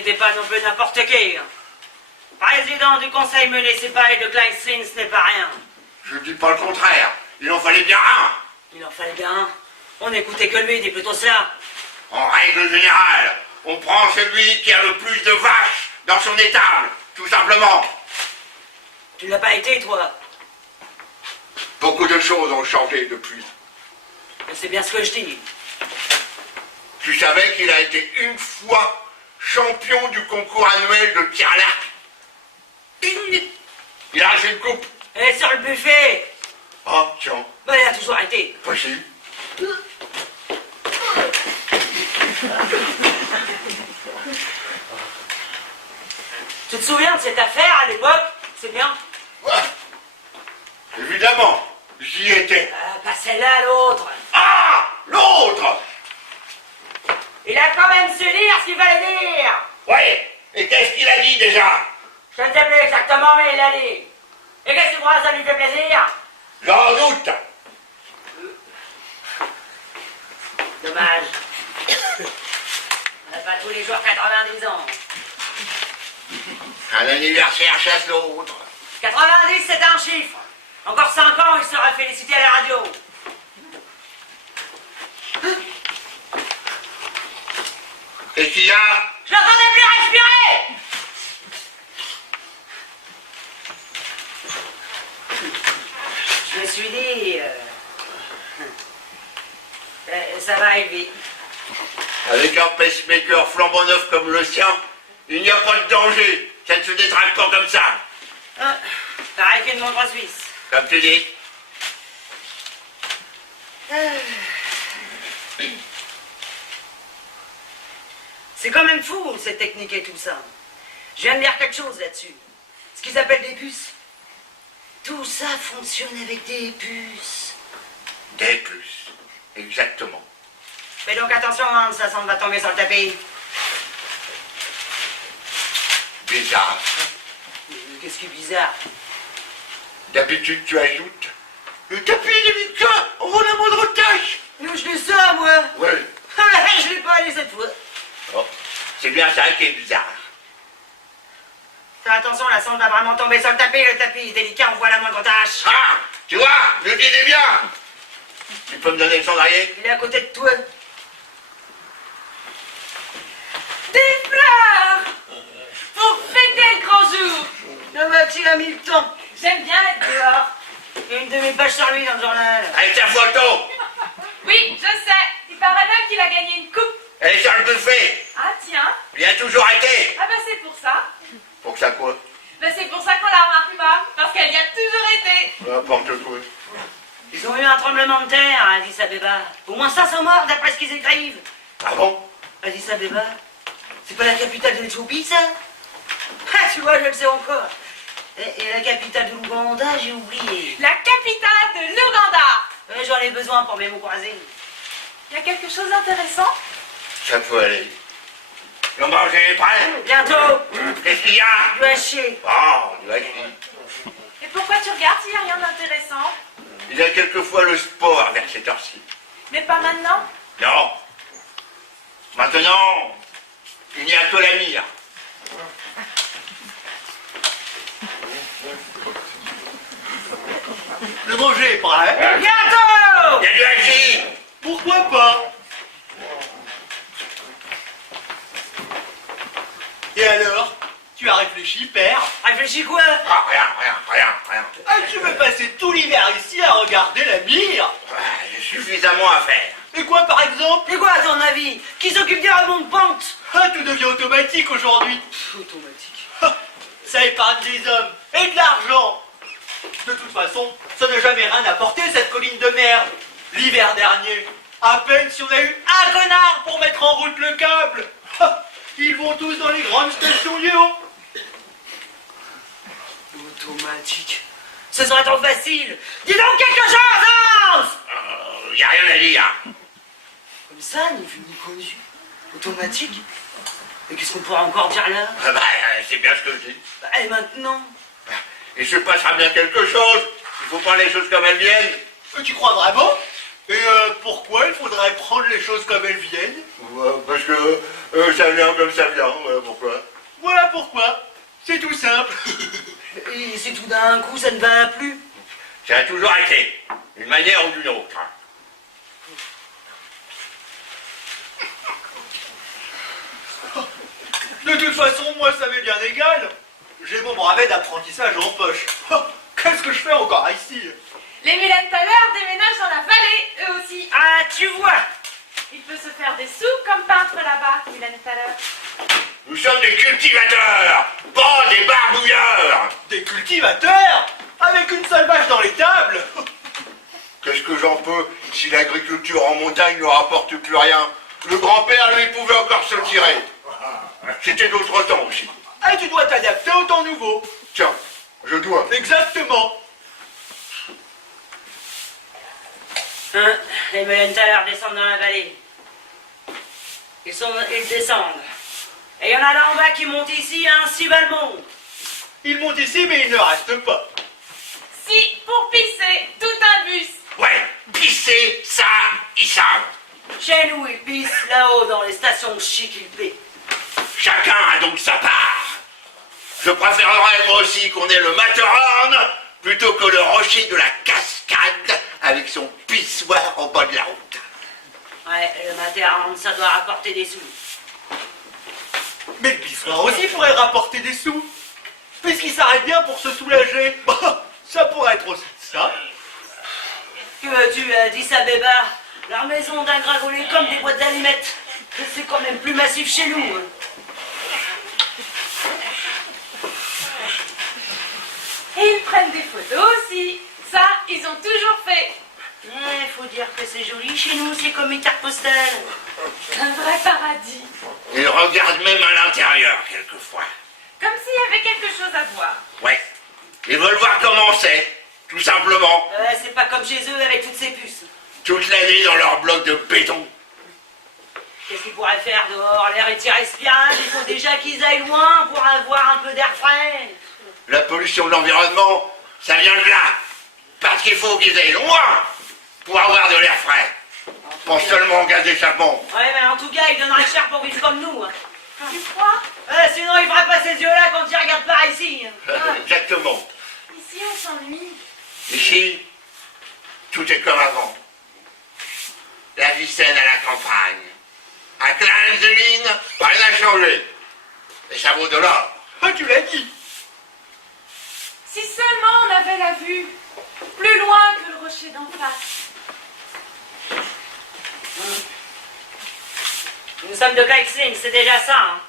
t'étais pas non plus n'importe qui. Président du conseil municipal de Kleinstrin, ce n'est pas rien. Je dis pas le contraire. Il en fallait bien un. Il en fallait bien un. On n'écoutait que lui, dis plutôt cela. En règle générale, on prend celui qui a le plus de vaches dans son étable, tout simplement. Tu l'as pas été, toi. Beaucoup de choses ont changé depuis. C'est bien ce que je dis. Tu savais qu'il a été une fois champion du concours annuel de tir à l'arc. Il a acheté une coupe. Et sur le buffet. Oh, tiens. Ben, il a toujours été. Possible. Tu te souviens de cette affaire à l'époque? C'est bien. Ouais. Évidemment, j'y étais. Pas celle-là, l'autre. Ah, l'autre. Il a quand même su dire ce qu'il fallait dire. Oui, et qu'est-ce qu'il a dit déjà? Je ne sais plus exactement, mais il l'a dit. Et qu'est-ce que tu crois que ça lui fait plaisir? J'en doute. Dommage. On n'a pas tous les jours 90 ans. Un anniversaire chasse l'autre. 90, c'est un chiffre. Encore 5 ans, il sera félicité à la radio. Qu'est-ce qu'il y a? Je n'entendais plus respirer. Je me suis dit... ça va arriver. Avec un pacemaker flambant neuf comme le sien, il n'y a pas de danger. Ça ne se détraque pas comme ça. Pareil qu'une montre suisse. Comme tu dis. C'est quand même fou, cette technique et tout ça. Je viens de lire quelque chose là-dessus. Ce qu'ils appellent des puces. Tout ça fonctionne avec des puces. Des puces. Exactement. Fais donc attention, Hans, ça semble va tomber sur le tapis. Bizarre. Qu'est-ce qui est bizarre? D'habitude, tu ajoutes. Le tapis délicat, on voit la moindre tâche. Non, je dis ça, moi. Oui. Je l'ai pas allé cette fois. Oh, c'est bien ça qui est bizarre. Fais attention, la sonde va vraiment tomber sur le tapis est délicat, on voit la moindre tâche. Ah, tu vois, je disais bien. Tu peux me donner le cendrier? Il est à côté de toi. Des fleurs pour fêter le grand jour. Ah bah, tu as mis le temps. J'aime bien être dehors. Il y a une demi-page sur lui dans le journal. Avec ta photo. Oui, je sais. Il paraît même qu'il a gagné une coupe. Elle est sur le buffet. Ah tiens. Il a toujours été. Ah bah c'est pour ça. Pour que ça quoi? Bah c'est pour ça qu'on la remarque pas. Parce qu'elle y a toujours été. N'importe quoi. Ils ont eu un tremblement de terre à Addis Abeba. Au moins 500 morts d'après ce qu'ils écrivent. Ah bon? Addis Abeba, c'est pas la capitale de l'Éthiopie, ça? Ah, tu vois, je le sais encore. Et la capitale de l'Ouganda, j'ai oublié. La capitale de l'Ouganda. J'en ai besoin pour mes mots croisés. Il y a quelque chose d'intéressant? Ça peut aller. Le manger est prêt? Bientôt. Qu'est-ce qu'il y a? Du haché. Oh, du haché. Et pourquoi tu regardes s'il n'y a rien d'intéressant? Il y a quelquefois le sport vers cette heure-ci. Mais pas maintenant? Non. Maintenant, il n'y a que la mire. Le manger est prêt. Bientôt. Il y a du hachis. Pourquoi pas? Et alors? Tu as réfléchi, père? Réfléchis quoi? Ah, rien. Ah, tu veux passer tout l'hiver ici à regarder la mire? J'ai suffisamment à faire. Et quoi, par exemple? C'est quoi, à ton avis? Qui s'occupe des rebonds de pente? Ah, tout devient automatique aujourd'hui. Automatique. Ah, ça épargne des hommes et de l'argent. De toute façon, ça n'a jamais rien apporté, cette colline de merde. L'hiver dernier, à peine si on a eu un connard pour mettre en route le câble. Ah, ils vont tous dans les grandes stations Yeo. Automatique. Ce serait trop facile. Dis donc quelque chose, Hans! Y a rien à dire. Comme ça, ni vu ni connu. Automatique. Et qu'est-ce qu'on pourra encore dire là? Ah bah, c'est bien ce que je dis. Et maintenant? Il se passera bien quelque chose. Il faut prendre les choses comme elles viennent. Tu crois vraiment? Et pourquoi il faudrait prendre les choses comme elles viennent? Parce que ça vient comme ça vient, pourquoi? Voilà pourquoi. C'est tout simple. Et si tout d'un coup ça ne va plus? Ça a toujours été, d'une manière ou d'une autre. De toute façon, moi, ça m'est bien égal. J'ai mon brevet d'apprentissage en poche. Qu'est-ce que je fais encore ici? Les Müllenthaler déménagent dans la vallée, eux aussi. Ah, tu vois! Il peut se faire des sous comme peintre là-bas, Müllenthaler. Nous sommes des cultivateurs, pas des barbouilleurs. Des cultivateurs? Avec une seule vache dans les tables? Qu'est-ce que j'en peux si l'agriculture en montagne ne rapporte plus rien? Le grand-père, lui, pouvait encore se tirer. C'était d'autres temps aussi. Ah, tu dois t'adapter au temps nouveau. Tiens, je dois. Exactement. Hein, les Müllenthaler descendent dans la vallée. Ils descendent. Et il y en a là en bas qui montent ici, ainsi va le monde. Ils montent ici, mais ils ne restent pas. Si, pour pisser, tout un bus. Ouais, pisser, ça, ils savent. Chez nous, ils pissent, là-haut, dans les stations chic, ils paient. Chacun a donc sa part. Je préférerais moi aussi qu'on ait le Matterhorn plutôt que le rocher de la cascade avec son pissoir au bas de la route. Ouais, le Matterhorn, ça doit rapporter des sous. Mais le pissoir aussi pourrait rapporter des sous. Puisqu'il s'arrête bien pour se soulager. Bah, ça pourrait être aussi ça. Que veux-tu, Addis Abeba? Leur maison dégringolée comme des boîtes d'allumettes. C'est quand même plus massif chez nous. Hein. Et ils prennent des photos aussi. Ça, ils ont toujours fait. Il faut dire que c'est joli chez nous, c'est comme une carte postale. Un vrai paradis. Ils regardent même à l'intérieur quelquefois. Comme s'il y avait quelque chose à voir. Ouais. Ils veulent voir comment c'est, tout simplement. C'est pas comme chez eux avec toutes ces puces. Toute l'année dans leur bloc de béton. Qu'est-ce qu'ils pourraient faire dehors? L'air est irrespirable, il faut déjà qu'ils aillent loin pour avoir un peu d'air frais. La pollution de l'environnement, ça vient de là. Parce qu'il faut qu'ils aillent loin pour avoir de l'air frais. Pas seulement au gaz d'échappement. Ouais, mais en tout cas, ils donneraient cher pour vivre comme nous. Hein. Tu crois? Sinon, ils feraient pas ces yeux-là quand ils regardent par ici. Exactement. Ici, on s'ennuie. Ici, tout est comme avant. La vie saine à la campagne. À Kleinzelin, rien n'a changé. Et ça vaut de l'or. Ah, tu l'as dit. Si seulement on avait la vue, plus loin que le rocher d'en face. Nous sommes de Kleinzelin, c'est déjà ça. Hein.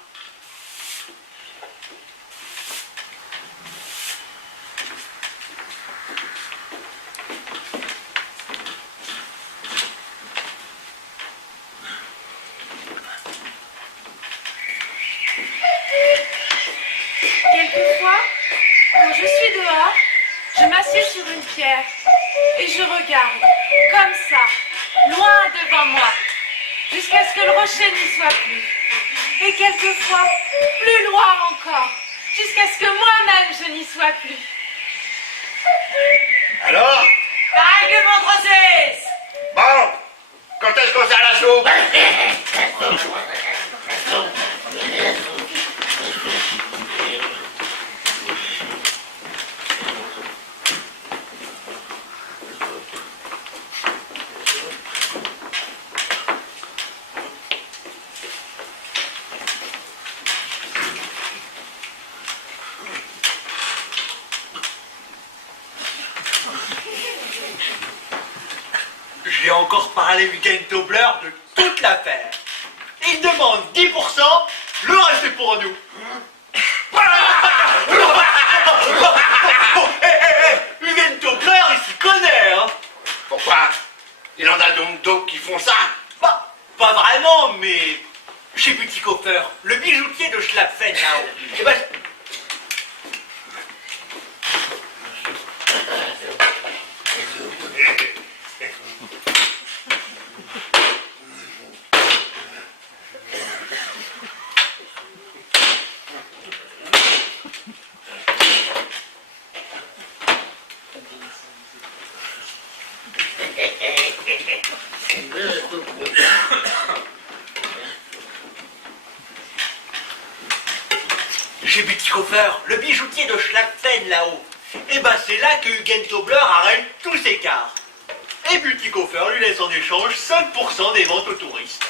Quelquefois, quand je suis dehors, je m'assieds sur une pierre et je regarde, comme ça, loin devant moi, jusqu'à ce que le rocher n'y soit plus. Et quelquefois, plus loin encore, jusqu'à ce que moi-même je n'y sois plus. Alors, Pareil que mon process. bon, quand est-ce qu'on sert la soupe? J'ai encore parlé week-end Tobler de toute l'affaire. Il demande 10%, le reste c'est pour nous. Week-end Tobler, il s'y connaît, hein. Pourquoi? Il en a donc d'autres qui font ça? Bah, pas vraiment, mais chez Petit Coffeur, le bijoutier de Schlapfen là-haut. Eh ben, Chez Bütikofer, le bijoutier de Schlappen là-haut. Et ben c'est là que Eugen Tobler arrête tous ses quarts. Et Bütikofer lui laisse en échange 5% des ventes aux touristes.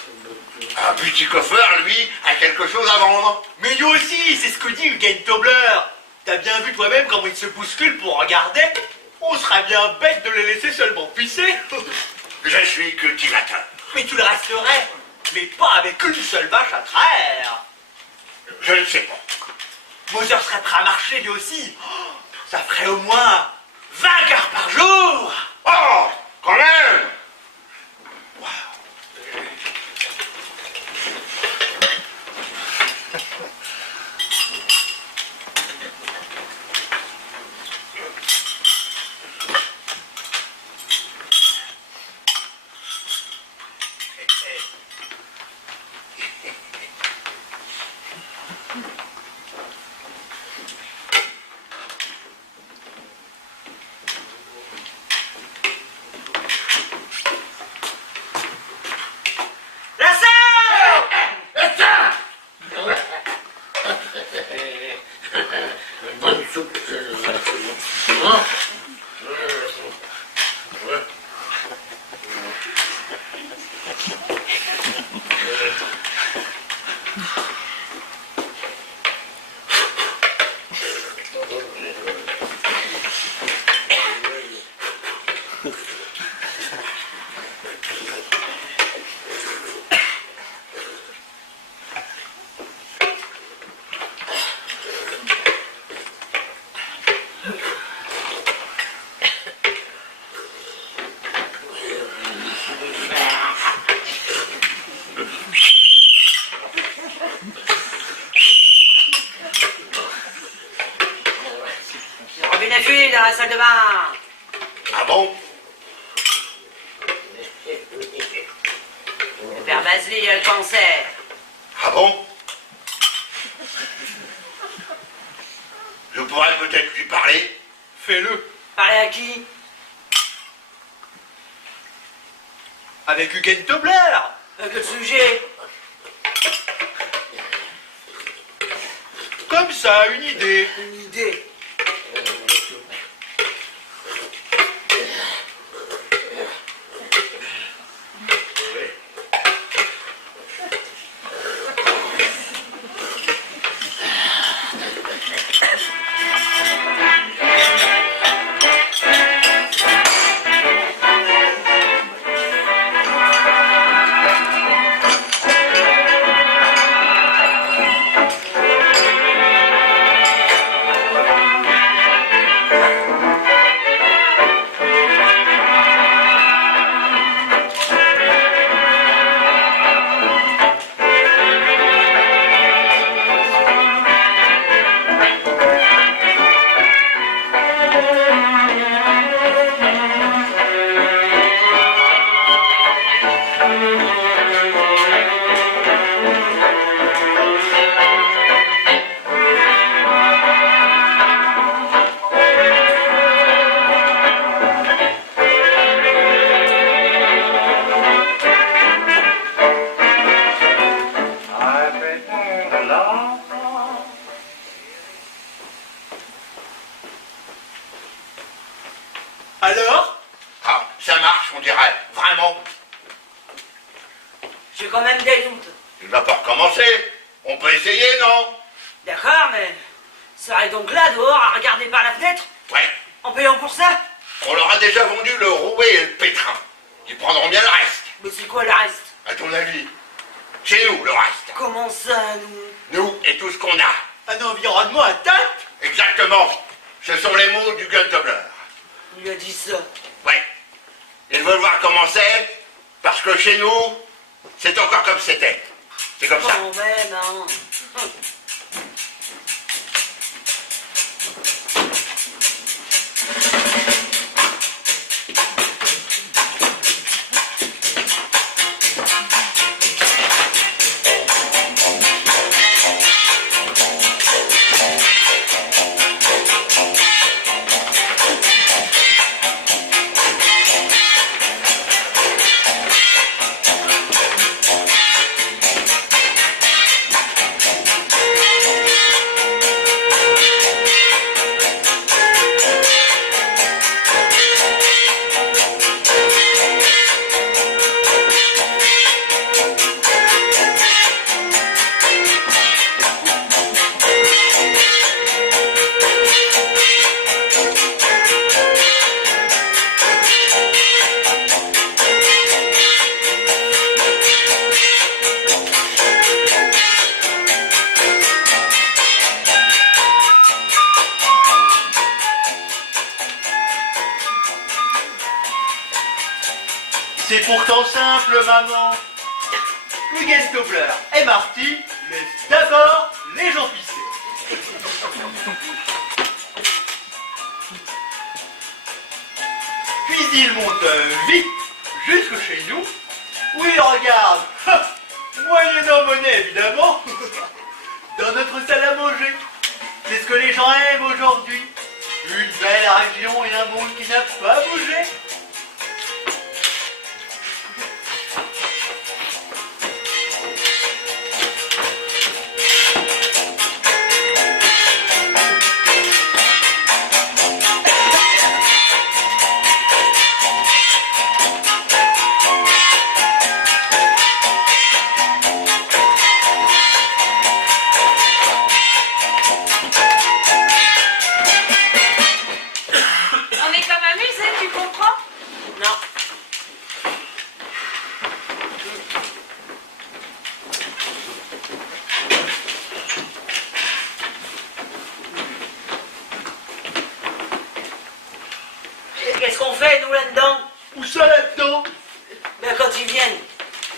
Ah, Bütikofer, lui, a quelque chose à vendre. Mais nous aussi, c'est ce que dit Eugen Tobler. T'as bien vu toi-même comment ils se bousculent pour regarder? On sera bien bête de les laisser seulement pisser. Je suis cultivateur. Mais tu le resterais, mais pas avec une seule vache à traire. Je ne sais pas. Moser serait prêt à marcher lui aussi. Oh, ça ferait au moins 20 heures par jour. Oh, quand même. La salle! Bonne soupe. Le robinet fuit dans la salle de bain. Ah bon? Le père Basile a le cancer. Ah bon? Je pourrais peut-être lui parler. Fais-le. Parler à qui? Avec Eugen Tobler. Quel sujet? Comme ça, une idée. Une idée. Alors? Ah, ça marche, on dirait. Vraiment. J'ai quand même des doutes. Il va pas recommencer. On peut essayer, non? D'accord, mais serait donc là, dehors, à regarder par la fenêtre, Ouais. en payant pour ça? On leur a déjà vendu le rouet et le pétrin. Ils prendront bien le reste. Mais c'est quoi le reste? À ton avis? Chez nous, le reste. Comment ça, nous? Nous et tout ce qu'on a. Un environnement intact? Exactement. Ce sont les mots du Guntobler. Il a dit ça. Ouais. Ils veulent voir comment c'est, parce que chez nous, c'est encore comme c'était. C'est comme ça. Quand même, hein. C'est pourtant simple, maman. Eugen Tobler et Marty laissent d'abord les gens pisser. Puis ils montent vite jusque chez nous, où ils regardent, moyennant monnaie évidemment, dans notre salle à manger. C'est ce que les gens aiment aujourd'hui. Une belle région et un monde qui n'a pas bougé. On est comme amusés, tu comprends? Non. Et qu'est-ce qu'on fait, nous, là-dedans? Où ça là-dedans? Ben, quand ils viennent.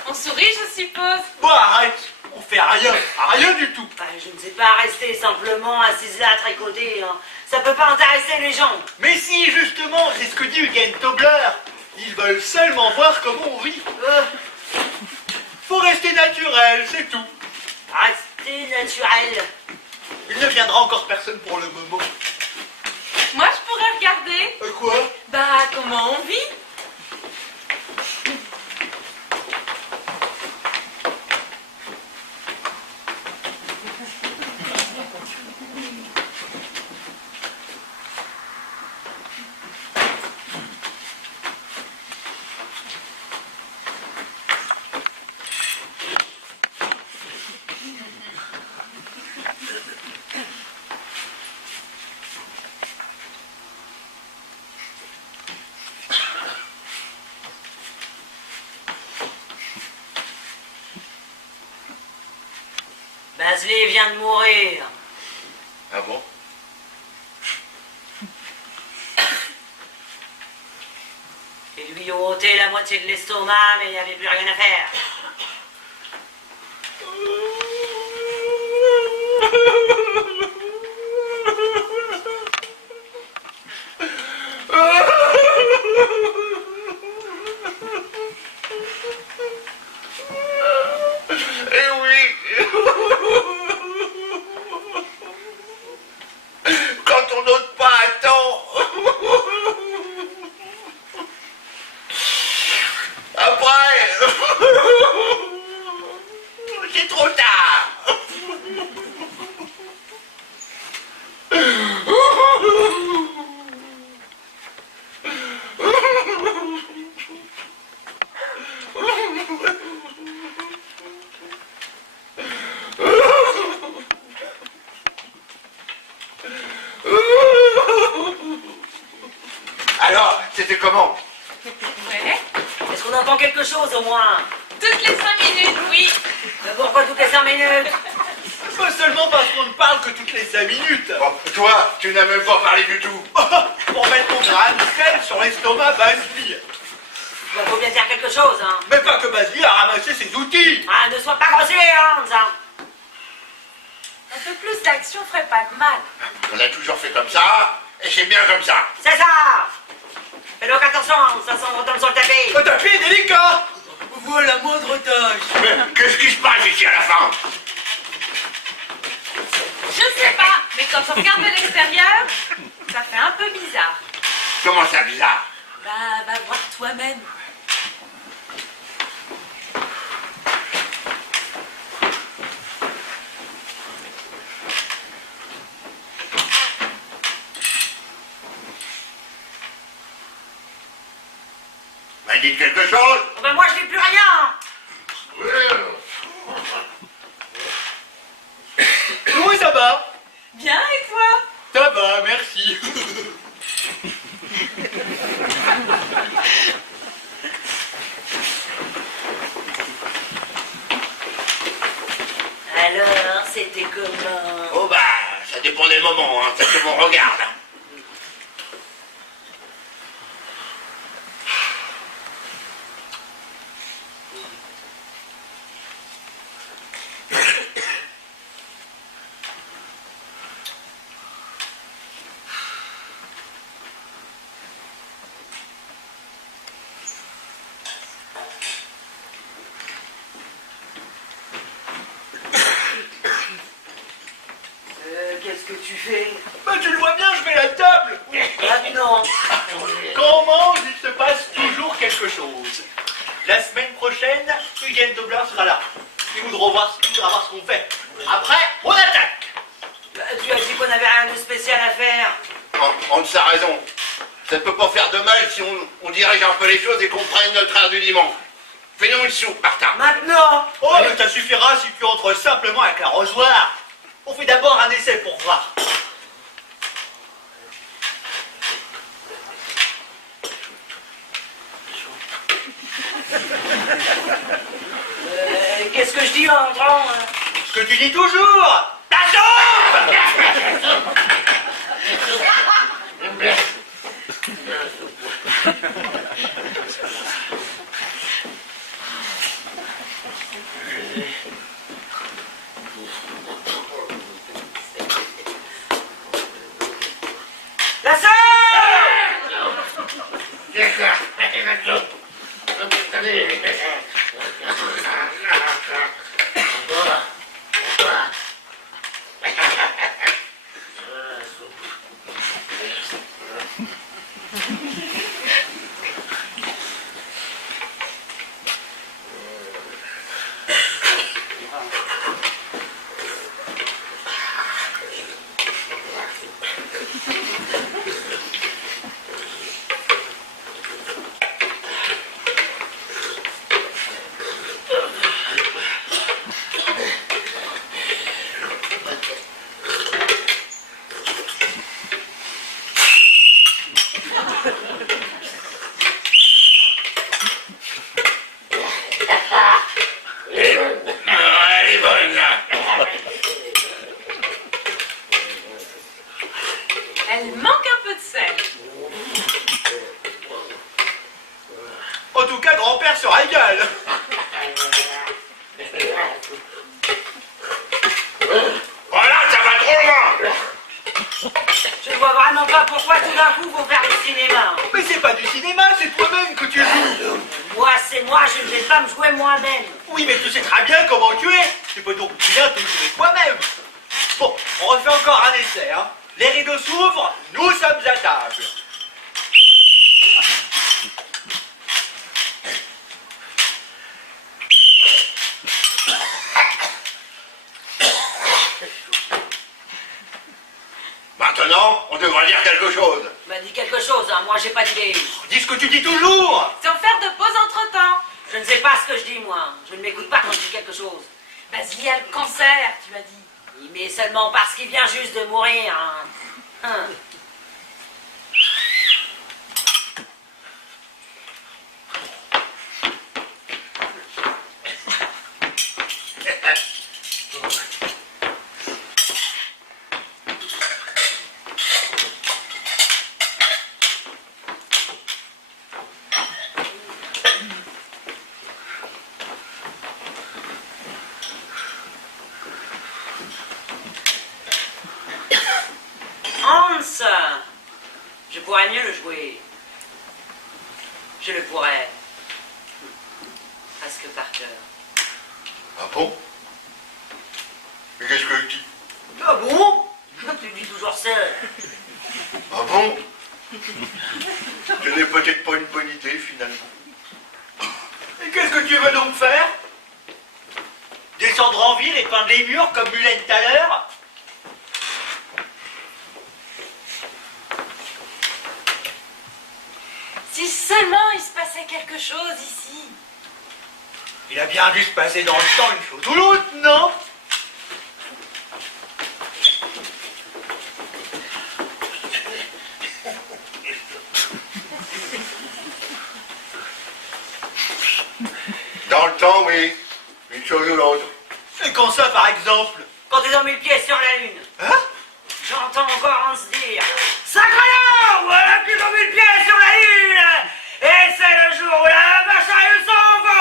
On sourit, je suppose. Bon, arrête, on fait rien du tout. Ben, je ne sais pas, rester simplement assise là, à tricoter. Hein. Ça peut pas intéresser les gens. Mais si, justement, c'est ce que dit Eugen Tobler. Ils veulent seulement voir comment on vit. Faut rester naturel, c'est tout. Rester naturel. Il ne viendra encore personne pour le moment. Moi, je pourrais regarder. Quoi? Bah, comment on vit? Basley vient de mourir. Ah bon? Ils lui ont ôté la moitié de l'estomac, mais il n'y avait plus rien à faire. Eh oui! Quand on n'ôte pas à temps, après, c'est trop tard. Alors, c'était comment? Ouais. Est-ce qu'on entend quelque chose au moins? Toutes les 5 minutes, oui. Mais pourquoi toutes les 5 minutes? Pas seulement parce qu'on ne parle que toutes les 5 minutes. Bon, toi, tu n'as même pas parlé du tout. Pour mettre mon grain de sel sur l'estomac Basli. Il faut bien dire quelque chose, hein. Mais pas que Basli a ramassé ses outils. Ah, ne sois pas grossier, Hans, hein. Un peu plus d'action ferait pas de mal. On a toujours fait comme ça, et c'est bien comme ça. C'est ça. Fais donc attention, Hans, ça s'en retourne sur le tapis. Le tapis est délicat. Voilà la moindre tâche. Mais qu'est-ce qui se passe ici à la fin? Je sais pas, mais quand on regarde de l'extérieur, ça fait un peu bizarre. Comment ça, bizarre? Bah, va voir toi-même. Bah, dites quelque chose. Oh, ben moi, je dis plus rien. Oui, ça va. Bien, et toi? Ça va, merci. Alors, c'était comment? Oh bah, ça dépend des moments, hein, ça se me regarde. Hein. qu'est-ce que tu fais? Bah tu le vois bien, je mets la table. Maintenant. Quand on mange, il se passe toujours quelque chose. La semaine prochaine, Hugues Dobler sera là. Il voudra voir ce qu'on fait. Après, on attaque. Bah, tu as dit qu'on n'avait rien de spécial à faire. Hans a raison. Ça ne peut pas faire de mal si on dirige un peu les choses et qu'on prenne notre air du dimanche. Fais-nous une soupe, Martin. Maintenant. Oh, mais ça suffira si tu entres simplement avec l'arrosoir. On fait d'abord un essai pour voir. Qu'est-ce que je dis en entrant hein? Ce que tu dis toujours. Ta soupe. La sœur. Elle est bonne. Elle manque un peu de sel. En tout cas, grand-père sera égal. Voilà, ça va trop loin. Je ne vois vraiment pas pourquoi tout d'un coup faut faire du cinéma. Mais c'est pas du cinéma, c'est toi-même que tu joues. Moi, c'est moi, je ne vais pas me jouer moi-même. Oui, mais tu sais très bien comment tu es. Tu peux donc bien te jouer toi-même. Bon, on refait encore un essai, hein. Les rideaux s'ouvrent, nous sommes à table. Maintenant, on devra dire quelque chose. Bah, dis quelque chose, hein. Moi, j'ai pas d'idée. Dis ce que tu dis toujours. Sans faire de pause entre-temps. Je ne sais pas ce que je dis, moi. Je ne m'écoute pas quand je dis quelque chose. Vas-y, il y a le cancer, tu as dit. Mais seulement parce qu'il vient juste de mourir, hein. Hein. Hans, je pourrais mieux le jouer. Je le pourrais. Presque par cœur. Ah bon? Mais qu'est-ce que tu dis? Ah bon? Tu dis toujours ça. Ah bon? Ce n'est peut-être pas une bonne idée, finalement. Et qu'est-ce que tu veux donc faire? Descendre en ville et peindre les murs comme Mulen tout à l'heure? Si seulement il se passait quelque chose ici. Il a bien dû se passer dans le temps une chose ou l'autre, non? Dans le temps, oui. Une chose ou l'autre. Et quand ça, par exemple? Quand ils ont mis le pied sur la lune, Hein? j'entends encore Hans dire Sacré-Nom, voilà qu'ils ont mis le pied sur la lune. Et c'est le jour où la vache à eux s'en va.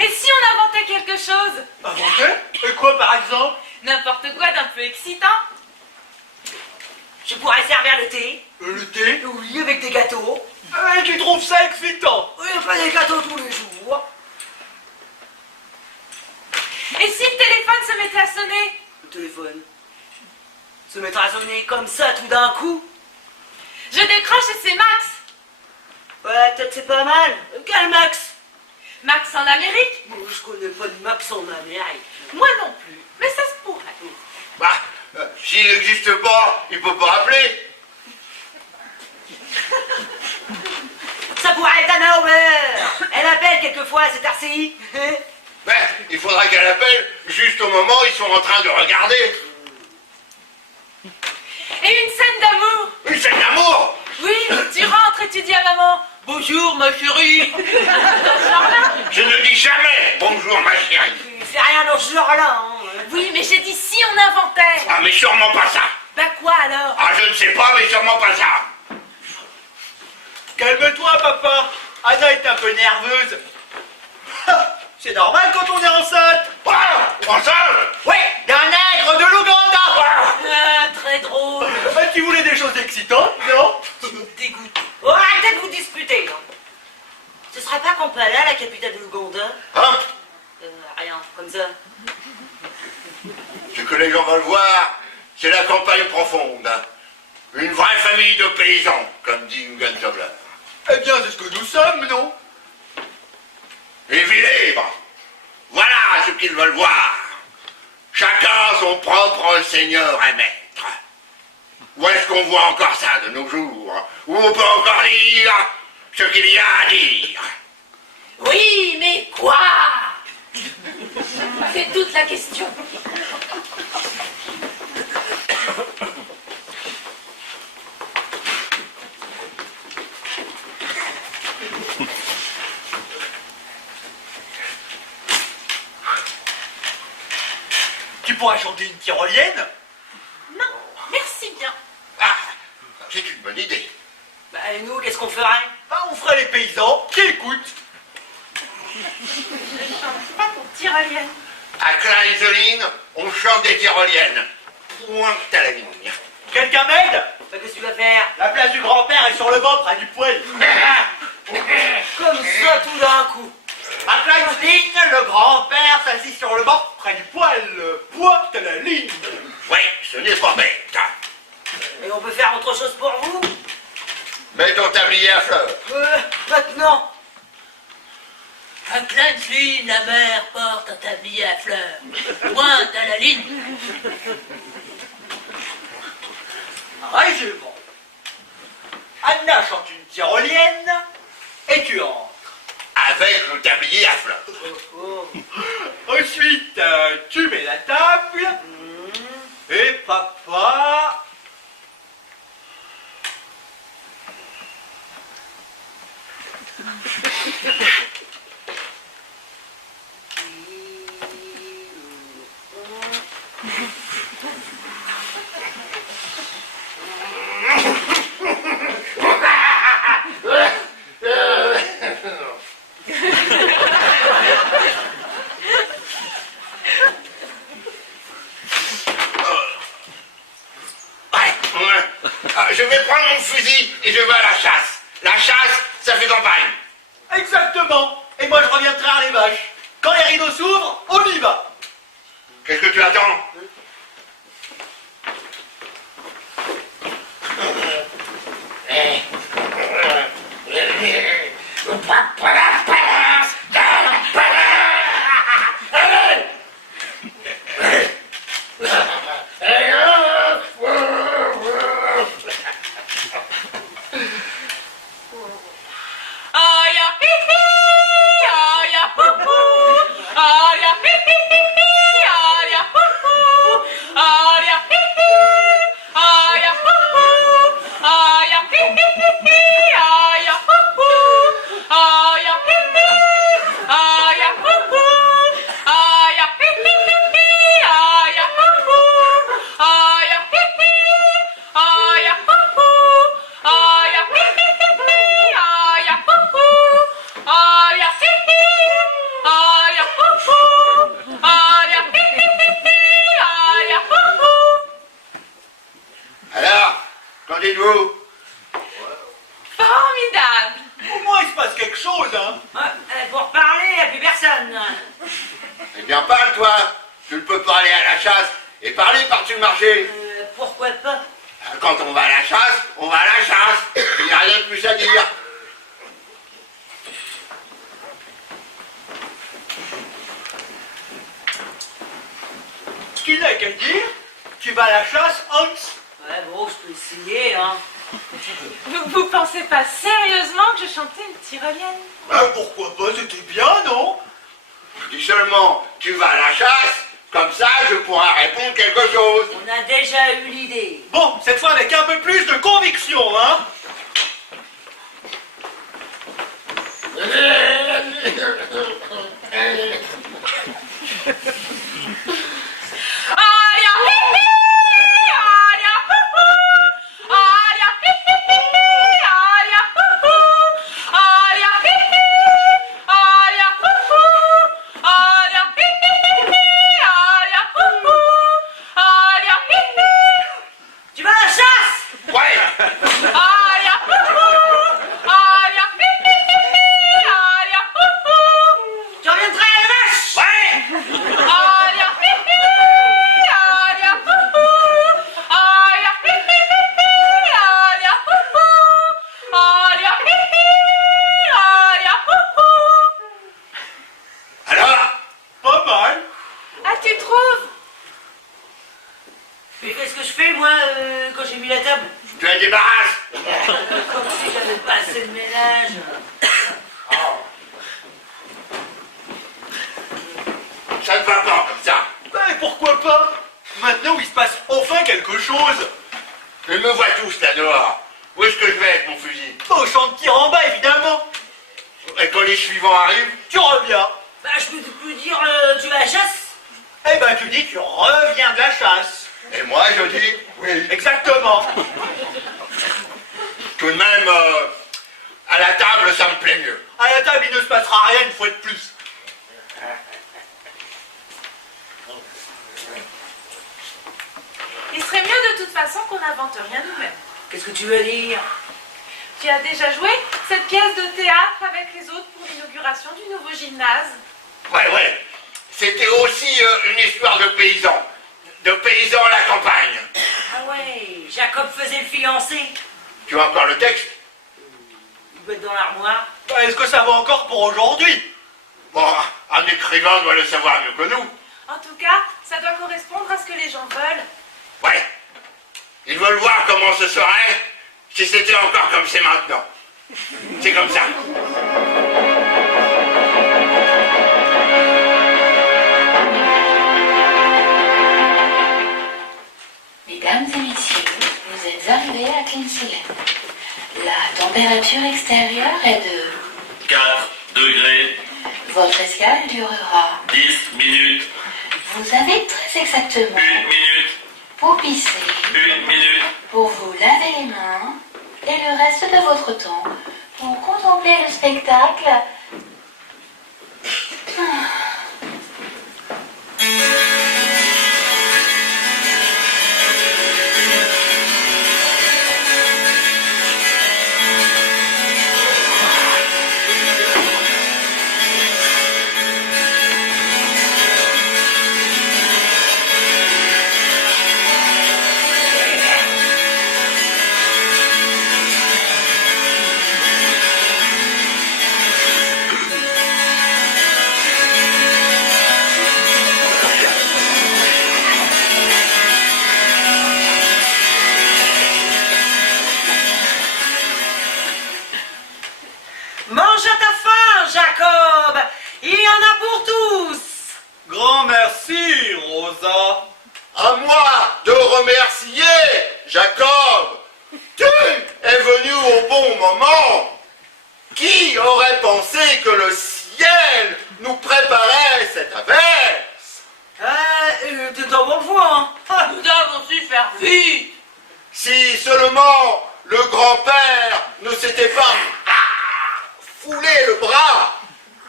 Et si on inventait quelque chose? Inventé? Et quoi, par exemple? N'importe quoi d'un peu excitant. Je pourrais servir le thé. Le thé? Oui, avec des gâteaux. Et tu trouves ça excitant? Oui, pas des gâteaux tous les jours. Et si le téléphone se mettait à sonner? Le téléphone se mettra à sonner comme ça tout d'un coup. Je décroche et c'est Max. Ouais, peut-être c'est pas mal. Quel Max? Max en Amérique? Moi, je connais pas de Max en Amérique. Moi non plus, mais ça se pourrait. Bah, s'il n'existe pas, il peut pas appeler. Ça pourrait être Anna Homer. Elle appelle quelquefois à cette RCI. Ben, il faudra qu'elle appelle juste au moment où ils sont en train de regarder. Et une scène d'amour? Une scène d'amour. Oui, tu rentres et tu dis à maman, bonjour ma chérie. Genre-là? Je ne dis jamais bonjour ma chérie. Il fait rien dans ce genre-là. Hein. Oui, mais j'ai dit si on inventait. Ah mais sûrement pas ça. Bah quoi alors? Ah je ne sais pas mais sûrement pas ça. Calme-toi, papa. Anna est un peu nerveuse. C'est normal quand on est enceinte. Ah, ensemble. Oui, d'un nègre de l'Ouganda. Ah, très drôle. Tu voulais des choses excitantes, non? Tu me dégoûtes. Oh, arrêtez de vous disputer. Hein. Ce serait pas Kampala, la capitale de l'Ouganda? Hein? Rien, comme ça. Ce que les gens veulent voir, c'est la campagne profonde. Hein. Une vraie famille de paysans, comme dit Nguyen Tobler. Eh bien, c'est ce que nous sommes, non? Et vie libre. Voilà ce qu'ils veulent voir. Chacun son propre seigneur et maître. Où est-ce qu'on voit encore ça de nos jours? Où on peut encore dire ce qu'il y a à dire? Oui, mais quoi? C'est toute la question. Tu pourras chanter une tyrolienne? Non, merci bien. Ah, c'est une bonne idée. Bah, et nous, qu'est-ce qu'on ferait? Bah, on ferait les paysans qui écoutent. Pas pour tyrolienne. À Kleinzeline, on chante des tyroliennes. Point à la ligne. Quelqu'un m'aide? Bah, qu'est-ce que tu vas faire? La place du grand-père est sur le banc près du poêle. Comme ça, tout d'un coup. À Kleinzeline, le grand-père s'assit sur le banc près du poêle. Point à la ligne. Oui, ce n'est pas bête. Et on peut faire autre chose pour vous? Mets ton tablier à fleurs. Maintenant. À Kleinzeline, la mère porte un tablier à fleurs. Pointe à la ligne. Règlement. Anna chante une tyrolienne et tu entres. Avec le tablier à fleurs. Ensuite, tu mets la table et papa... Je vais prendre mon fusil et je vais à la chasse. La chasse, ça fait campagne. Exactement. Et moi, je reviens traire les vaches. Quand les rideaux s'ouvrent, on y va. Qu'est-ce que tu attends? agréable. Au moins, il se passe quelque chose, hein. Pour parler, il n'y a plus personne. Eh bien, parle, toi. Tu ne peux pas aller à la chasse et parler par-dessus le marché. Pourquoi pas? Quand on va à la chasse, on va à la chasse. Il n'y a rien de plus à dire. Ce qu'il n'a qu'à dire, tu vas à la chasse, Hans. Ouais, bon, je peux essayer, hein. Vous pensez pas sérieusement que je chantais une tyrolienne? Pourquoi pas, c'était bien, non? Je dis seulement, tu vas à la chasse, comme ça je pourrai répondre quelque chose. On a déjà eu l'idée. Bon, cette fois avec un peu plus de conviction, hein. Tu vas à la chasse? Ouais. Tu reviendras à la vache? Ouais. Alors, Pas mal. Ah, tu trouves? Mais qu'est-ce que je fais, moi, quand j'ai mis la table? tu la débarrasses. Comme si j'avais pas assez de ménage. Ça ne va pas comme ça. Et pourquoi pas? Maintenant, il se passe enfin quelque chose. Ils me voient tous là dehors. Où est-ce que je vais avec mon fusil? Au champ de tir en bas, évidemment. Et quand les suivants arrivent, Tu reviens. Bah, je peux plus dire, tu vas à la chasse? Eh ben, tu dis, tu reviens de la chasse. et moi je dis oui. Exactement. Tout de même, à la table, ça me plaît mieux. À la table, il ne se passera rien une fois de plus. Il serait mieux de toute façon qu'on n'invente rien nous-mêmes. Qu'est-ce que tu veux dire? Tu as déjà joué cette pièce de théâtre avec les autres pour l'inauguration du nouveau gymnase? Ouais. C'était aussi une histoire de paysans. De paysans à la campagne. Ah ouais, Jacob faisait le fiancé. Tu as encore le texte? Il doit être dans l'armoire. Est-ce que ça va encore pour aujourd'hui? Bon, un écrivain doit le savoir mieux que nous. En tout cas, ça doit correspondre à ce que les gens veulent. Ouais. Ils veulent voir comment ce serait si c'était encore comme c'est maintenant. C'est comme ça. Mesdames et messieurs, vous êtes arrivés à Kinsale. La température extérieure est de... 4 degrés, Votre escale durera... 10 minutes, Vous avez très exactement... 1 minute, Pour pisser, 1 minute. pour vous laver les mains, et le reste de votre temps pour contempler le spectacle... Mange à ta faim, Jacob. Il y en a pour tous. Grand merci, Rosa. À moi de remercier Jacob. Tu es venu au bon moment. Qui aurait pensé que le ciel nous préparait cette averse? T'es en bonne voie, hein. Nous avons su faire vite. Si seulement le grand-père ne s'était pas foulé le bras,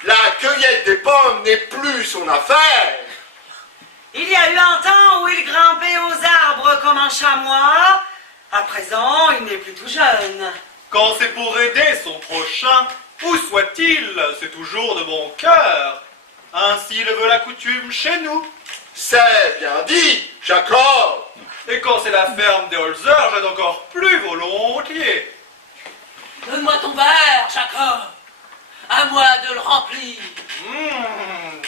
la cueillette des pommes n'est plus son affaire. Il y a eu un temps où il grimpait aux arbres comme un chamois. À présent, il n'est plus tout jeune. Quand c'est pour aider son prochain, où soit-il, c'est toujours de bon cœur. Ainsi le veut la coutume chez nous. C'est bien dit, Jacob. Et quand c'est la ferme des Holzer, j'aide encore plus volontiers. Donne-moi ton verre, Jacob. À moi de le remplir.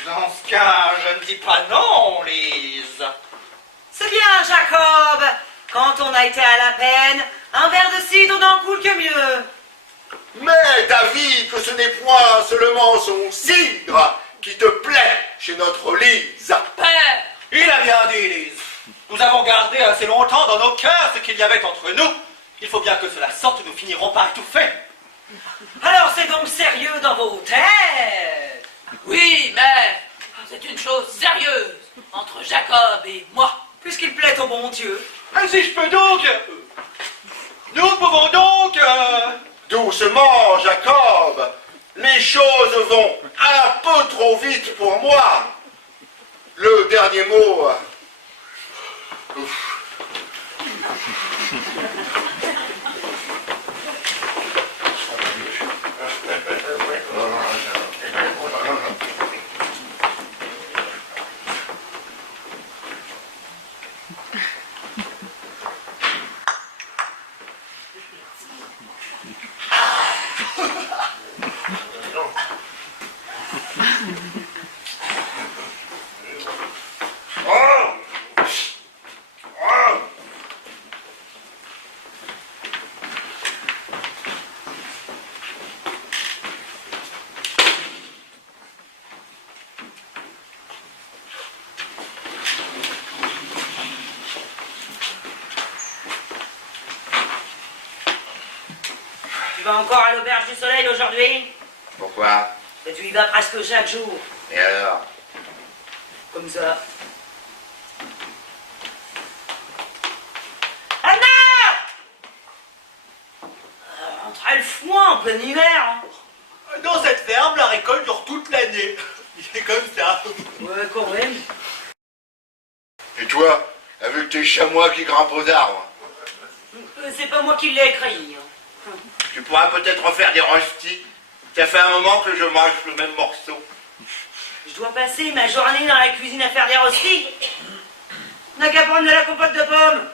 Dans ce cas, je ne dis pas non, Lise. C'est bien, Jacob. Quand on a été à la peine, un verre de cidre n'en coule que mieux. Mais t'avis que ce n'est point seulement son cidre qui te plaît chez notre Lise. Père, Il a bien dit, Lise. Nous avons gardé assez longtemps dans nos cœurs ce qu'il y avait entre nous. Il faut bien que cela sorte, nous finirons par étouffer. Alors c'est donc sérieux dans vos têtes. oui, mais c'est une chose sérieuse entre Jacob et moi. Puisqu'il plaît au bon Dieu. Et si je peux donc... Nous pouvons donc... Doucement, Jacob. Les choses vont un peu trop vite pour moi. Le dernier mot... Ouf. Tu vas encore à l'auberge du soleil aujourd'hui? Pourquoi? Mais tu y vas presque chaque jour. Et alors? Comme ça. Anna! Entre elles foin en plein hiver. Hein. Dans cette ferme, la récolte dure toute l'année. C'est comme ça. Ouais, quand même. Et toi, avec tes chamois qui grimpent aux arbres, C'est pas moi qui l'ai écrit. Hein. tu pourras peut-être refaire des rostis. Ça fait un moment que je mange le même morceau. Je dois passer ma journée dans la cuisine à faire des rostis. On n'a qu'à prendre de la compote de pommes.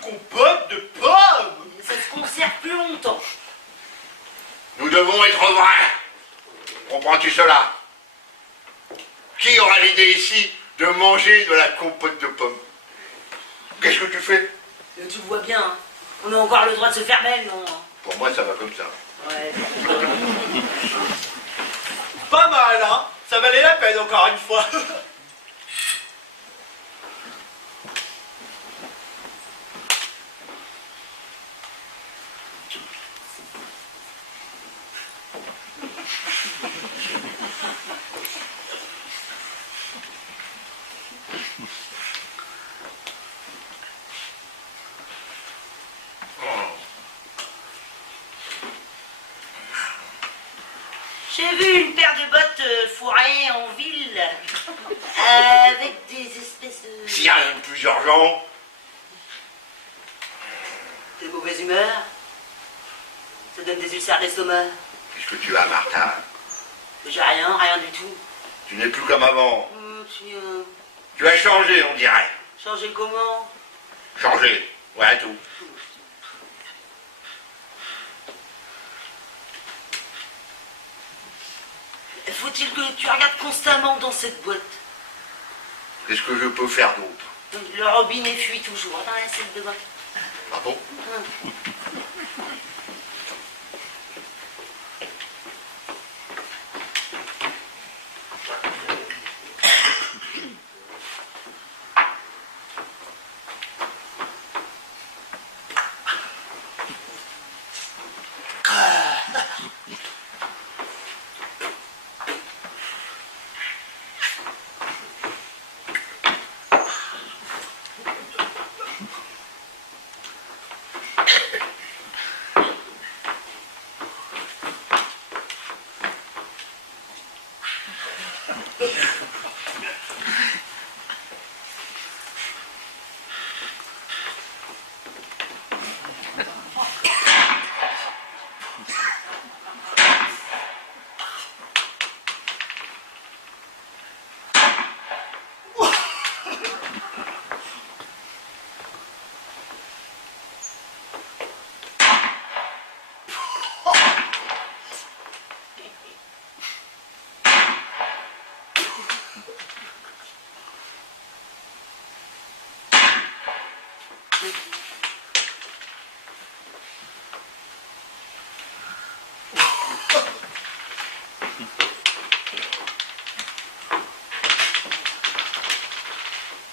Compote de pommes. Ça se conserve plus longtemps. Nous devons être vrais. Comprends-tu cela? Qui aura l'idée ici de manger de la compote de pommes? Qu'est-ce que tu fais? Tu le vois bien. Hein. On a encore le droit de se faire belle, non? Hein. Pour moi, ça va comme ça. Ouais. Pas mal, hein? Ça valait la peine encore une fois. J'ai vu une paire de bottes fourrées en ville, avec des espèces de... S'il y a plus urgent, de mauvaise humeur. Ça donne des ulcères d'estomac. qu'est-ce que tu as, Martha? J'ai rien du tout. Tu n'es plus comme avant. Tu Tu as changé, on dirait. changé comment? Changé, ouais, tout. Faut-il que tu regardes constamment dans cette boîte? Qu'est-ce que je peux faire d'autre? Le robinet fuit toujours dans la salle de bain. Ah bon?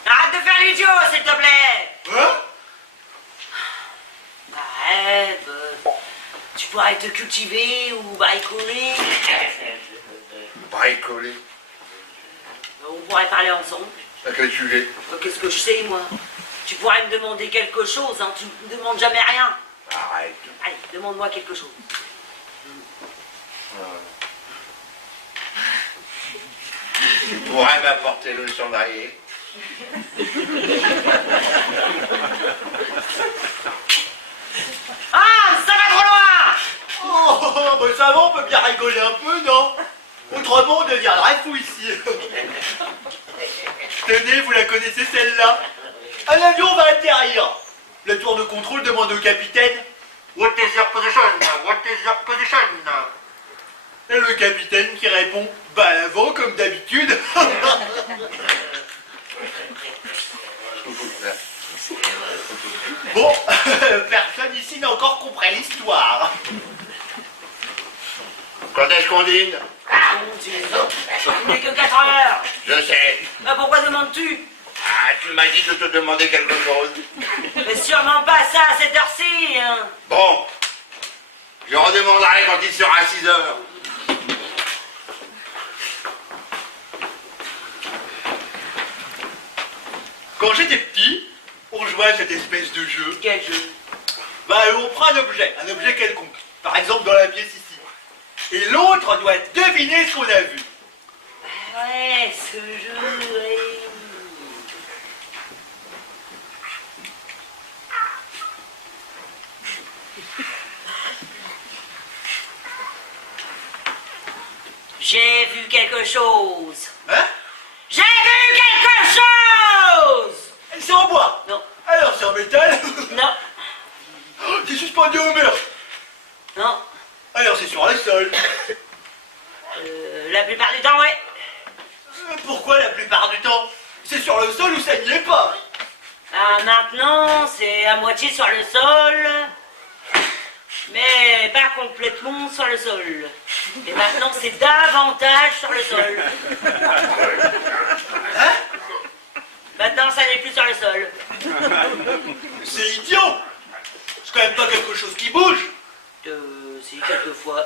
Arrête de faire l'idiot, s'il te plaît. Hein? Arrête, tu pourrais te cultiver ou bricoler. Bricoler. On pourrait parler ensemble. À quel sujet? Qu'est-ce que je sais, moi? Tu pourrais me demander quelque chose, hein. Tu me demandes jamais rien. Arrête. Allez, demande-moi quelque chose. Tu pourrais m'apporter le cendrier? Ah, ça va trop loin! Oh, bah ça va, on peut bien rigoler un peu, non? Autrement, on deviendrait fou ici. Tenez, vous la connaissez celle-là? Un avion va atterrir. Le tour de contrôle demande au capitaine: What is your position? What is your position? Et le capitaine qui répond: Bah à l'avant, comme d'habitude. Bon, personne ici n'a encore compris l'histoire. Quand est-ce qu'on dîne? Mon Dieu, il n'est que 4 heures. Je sais. Bah, pourquoi demandes-tu? Ah, tu m'as dit de te demander quelque chose. Mais sûrement pas ça à cette heure-ci, hein. Bon. Je redemanderai quand il sera 6 heures. Quand j'étais petit, on jouait à cette espèce de jeu. Quel jeu? Bah, on prend un objet quelconque. Par exemple, dans la pièce ici. Et l'autre doit deviner ce qu'on a vu. Ouais, ce jeu, ouais. J'ai vu quelque chose. Hein? J'ai vu quelque chose! C'est en bois. Non, Alors, c'est en métal. non, Oh, c'est suspendu au mur. non. Alors, c'est sur le sol. La plupart du temps, ouais. Pourquoi la plupart du temps? C'est sur le sol ou ça n'y est pas? Ah, maintenant, c'est à moitié sur le sol, mais pas complètement sur le sol. Et maintenant, c'est davantage sur le sol. Hein? Maintenant, ça n'est plus sur le sol. C'est idiot. C'est quand même pas quelque chose qui bouge. Si, quelquefois.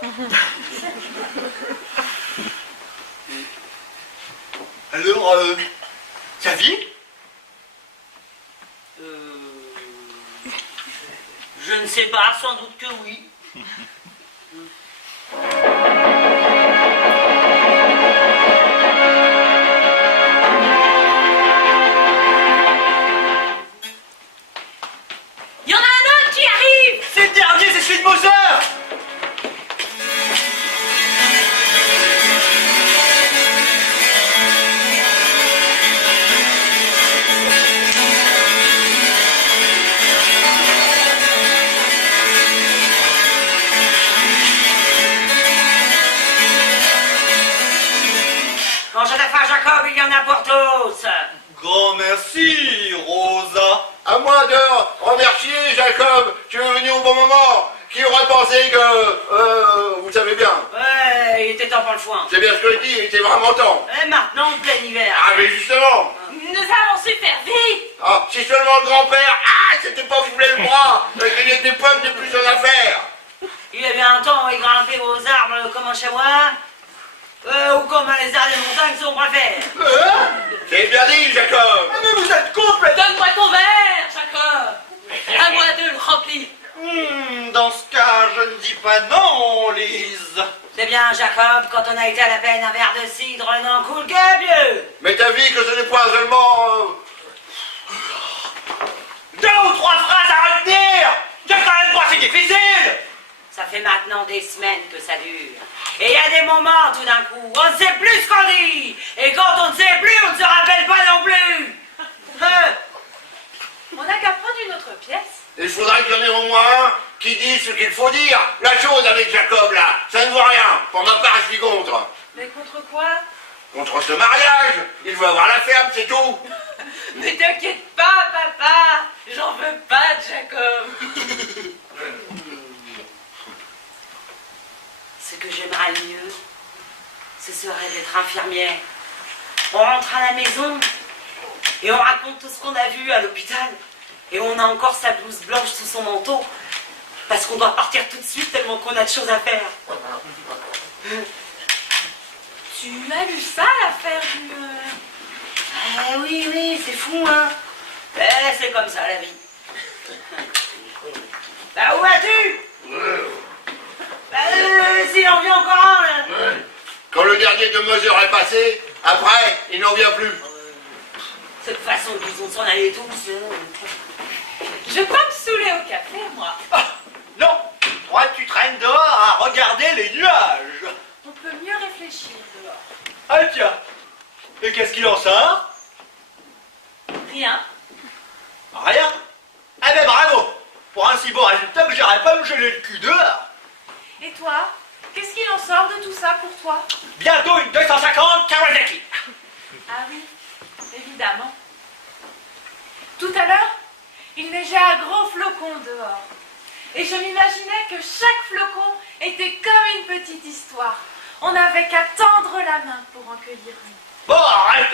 Alors, ça vit? Je ne sais pas, sans doute que oui. Il y en a un autre qui arrive! C'est le dernier, c'est celui de Mozart. Quand j'ai faim, Jacob, il y en a pour tous. Grand merci, Rosa. À moi de remercier Jacob. Tu es venu au bon moment. Qui aurait pensé que... vous savez bien. Ouais, il était temps pour le foin. C'est bien ce que je dis, il était vraiment temps. Et maintenant, en plein hiver. Ah, mais justement. Nous avons su faire vite! Ah, si seulement le grand-père, c'était pas foulé le bras, qu'il était pas de plus en affaire. Il y avait un temps où il grimpait aux arbres comme un chamois, ou comme un lézard des montagnes, si on préfère. C'est bien dit, Jacob. Ah, mais vous êtes complètement... Donne-moi ton verre, Jacob! À moi de le remplir! Dans ce cas, je ne dis pas non, Lise. C'est bien, Jacob, quand on a été à la peine, un verre de cidre n'en coule que mieux. Mais t'as vu que ce n'est pas seulement... 2 ou 3 phrases à retenir. C'est quand même pas si difficile. Ça fait maintenant des semaines que ça dure. Et il y a des moments, tout d'un coup, on ne sait plus ce qu'on dit. Et quand on ne sait plus, on ne se rappelle pas non plus. On n'a qu'à prendre une autre pièce. Il faudrait qu'il y en ait au moins un qui dise ce qu'il faut dire. La chose avec Jacob, là, ça ne vaut rien. Pour ma part, je suis contre. Mais contre quoi? Contre ce mariage. Il veut avoir la ferme, c'est tout. Mais t'inquiète pas, papa, j'en veux pas de Jacob. Ce que j'aimerais le mieux, ce serait d'être infirmière. On rentre à la maison et on raconte tout ce qu'on a vu à l'hôpital. Et on a encore sa blouse blanche sous son manteau. Parce qu'on doit partir tout de suite tellement qu'on a de choses à faire. Tu as lu ça, l'affaire du... Ah oui, oui, c'est fou, hein. C'est comme ça, la vie. Bah, où vas-tu? S'il en vient encore un, là. Quand le dernier de mesure est passé, après, il n'en vient plus. Cette façon qu'ils ont de s'en aller tous. Je vais pas me saouler au café, moi. Ah, non, toi tu traînes dehors à regarder les nuages. On peut mieux réfléchir dehors. Ah tiens, et qu'est-ce qu'il en sort? Rien. Rien. Eh ben bravo. Pour un si bon résultat, j'irai pas me geler le cul dehors. Et toi, qu'est-ce qu'il en sort de tout ça pour toi? Bientôt une 250 Kawasaki. Ah oui, évidemment. Tout à l'heure, il neigeait à gros flocons dehors. Et je m'imaginais que chaque flocon était comme une petite histoire. On n'avait qu'à tendre la main pour en cueillir une. Bon, arrête.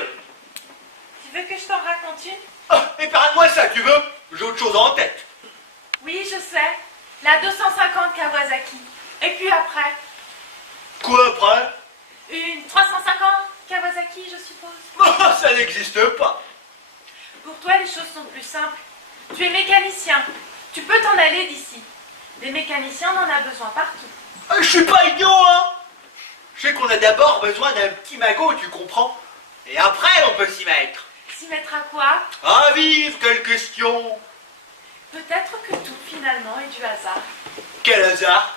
Tu veux que je t'en raconte une? Oh, épargne-moi ça, tu veux? J'ai autre chose en tête. Oui, je sais. La 250 Kawasaki. Et puis après, Quoi après? une 350 Kawasaki, je suppose. Oh, ça n'existe pas. Pour toi, les choses sont plus simples. Tu es mécanicien. Tu peux t'en aller d'ici. Des mécaniciens, on en a besoin partout. Je suis pas idiot, hein. Je sais qu'on a d'abord besoin d'un petit magot, tu comprends? Et après, on peut s'y mettre. S'y mettre à quoi? À vivre, quelle question. Peut-être que tout, finalement, est du hasard. Quel hasard.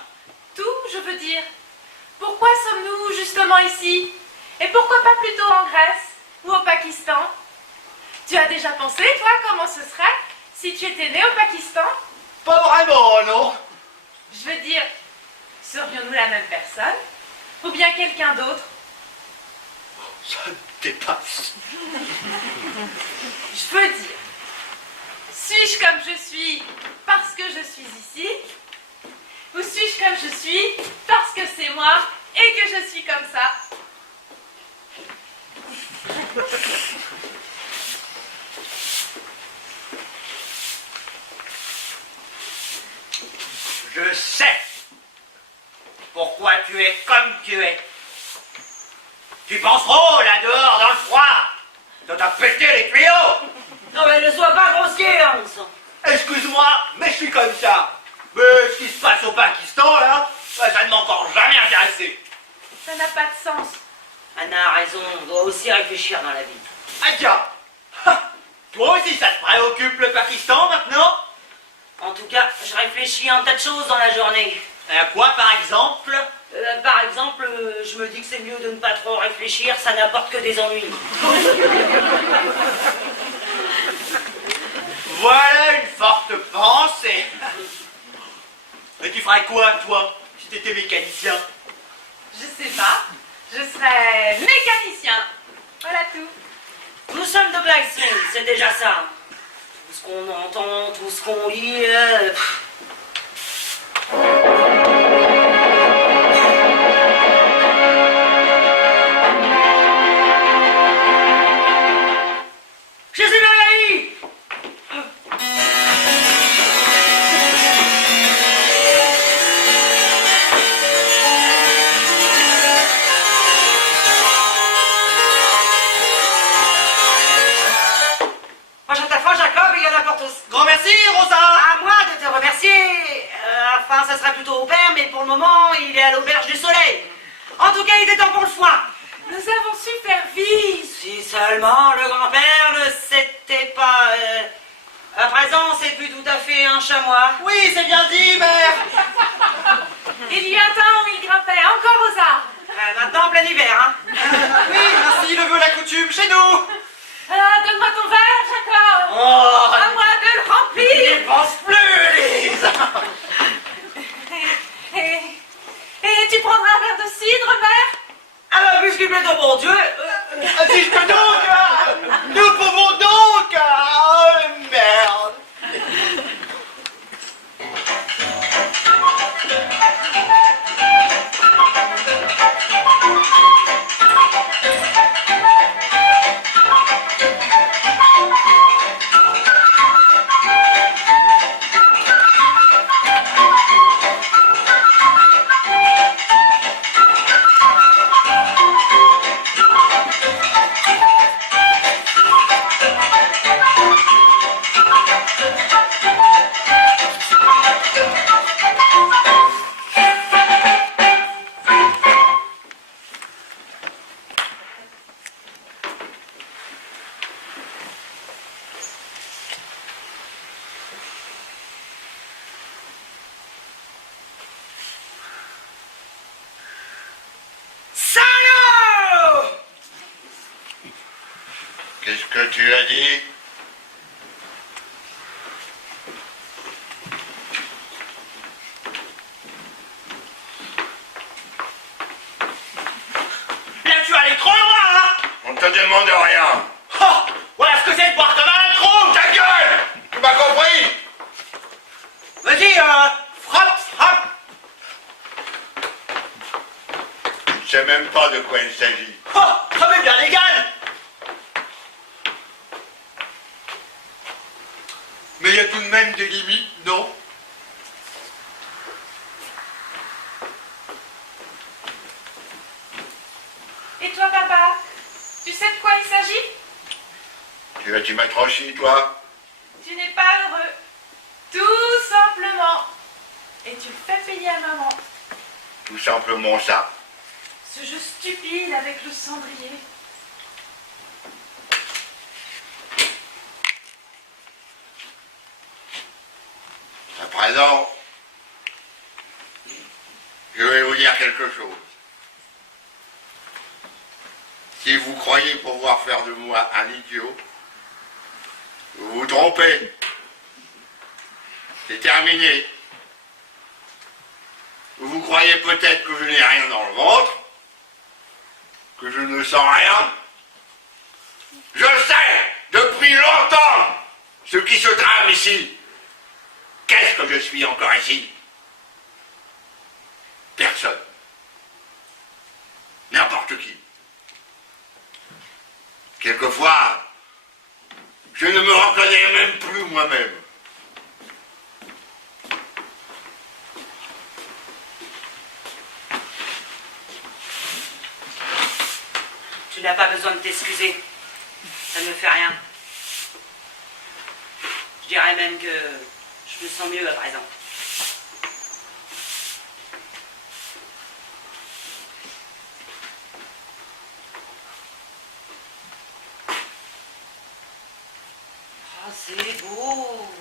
Tout, je veux dire. Pourquoi sommes-nous justement ici? Et pourquoi pas plutôt en Grèce ou au Pakistan? Tu as déjà pensé, toi, comment ce serait si tu étais né au Pakistan? Pas vraiment, non. Je veux dire, serions-nous la même personne? Ou bien quelqu'un d'autre? Ça me dépasse. Je veux dire, suis-je comme je suis parce que je suis ici? Ou suis-je comme je suis parce que c'est moi et que je suis comme ça? Je sais pourquoi tu es comme tu es. Tu penses trop là dehors dans le froid. Ça t'a pété les tuyaux. Non mais ne sois pas grossier, Hans. Excuse-moi, mais je suis comme ça. Mais ce qui se passe au Pakistan là, ça ne m'a encore jamais intéressé. Ça n'a pas de sens. Anna a raison, on doit aussi réfléchir dans la vie. Ah tiens, toi aussi ça te préoccupe le Pakistan maintenant? En tout cas, je réfléchis à un tas de choses dans la journée. À quoi par exemple? Par exemple, je me dis que c'est mieux de ne pas trop réfléchir, ça n'apporte que des ennuis. Voilà une forte pensée. Mais tu ferais quoi toi, si t'étais mécanicien? Je sais pas. Je serais mécanicien. Voilà tout. Nous sommes de Blackstreet, c'est déjà ça. Tout ce qu'on entend, tout ce qu'on lit... Jésus-Marie! Prochaine fois, Jacob, il y en a pour tous. Grand merci Rosa. À moi de te remercier. Enfin, ça sera plutôt au père, mais pour le moment, il est à l'auberge du soleil. En tout cas, il était temps pour le foin. Nous avons su faire vite. Si seulement le grand-père ne s'était pas... À présent, c'est plus tout à fait un chamois. Oui, c'est bien dit, mère. Il y a un temps où il grimpait encore aux arbres. Maintenant, en plein hiver, hein. Oui, ainsi le veut la coutume chez nous. Donne-moi ton verre, Jacob. Oh, À moi de le remplir. n'y pense plus, Lise. Et tu prendras un verre de cidre, mère? Alors, puisqu'il plaît au bon Dieu... Si je peux donc, nous pouvons donc que tu as dit? Là, tu es allé trop loin, hein? On te demande rien. Oh, voilà ce que c'est de boire comme un trou! Ta gueule! Tu m'as compris? Vas-y, frappe, frappe! Tu ne sais même pas de quoi il s'agit. Oh, ça m'est bien légal! Mais il y a tout de même des limites, non? Et toi, papa? Tu sais de quoi il s'agit? Tu vas t'y mettre aussi, toi? Tu n'es pas heureux. Tout simplement. Et tu le fais payer à maman. Tout simplement ça. Ce jeu stupide avec le cendrier. À présent, je vais vous dire quelque chose. Si vous croyez pouvoir faire de moi un idiot, vous vous trompez. C'est terminé. Vous croyez peut-être que je n'ai rien dans le ventre, que je ne sens rien. Je sais depuis longtemps ce qui se trame ici. Qu'est-ce que je suis encore ici? Personne. N'importe qui. Quelquefois, je ne me reconnais même plus moi-même. Tu n'as pas besoin de t'excuser. Ça ne me fait rien. Je dirais même que je me sens mieux à présent. Ah, c'est beau.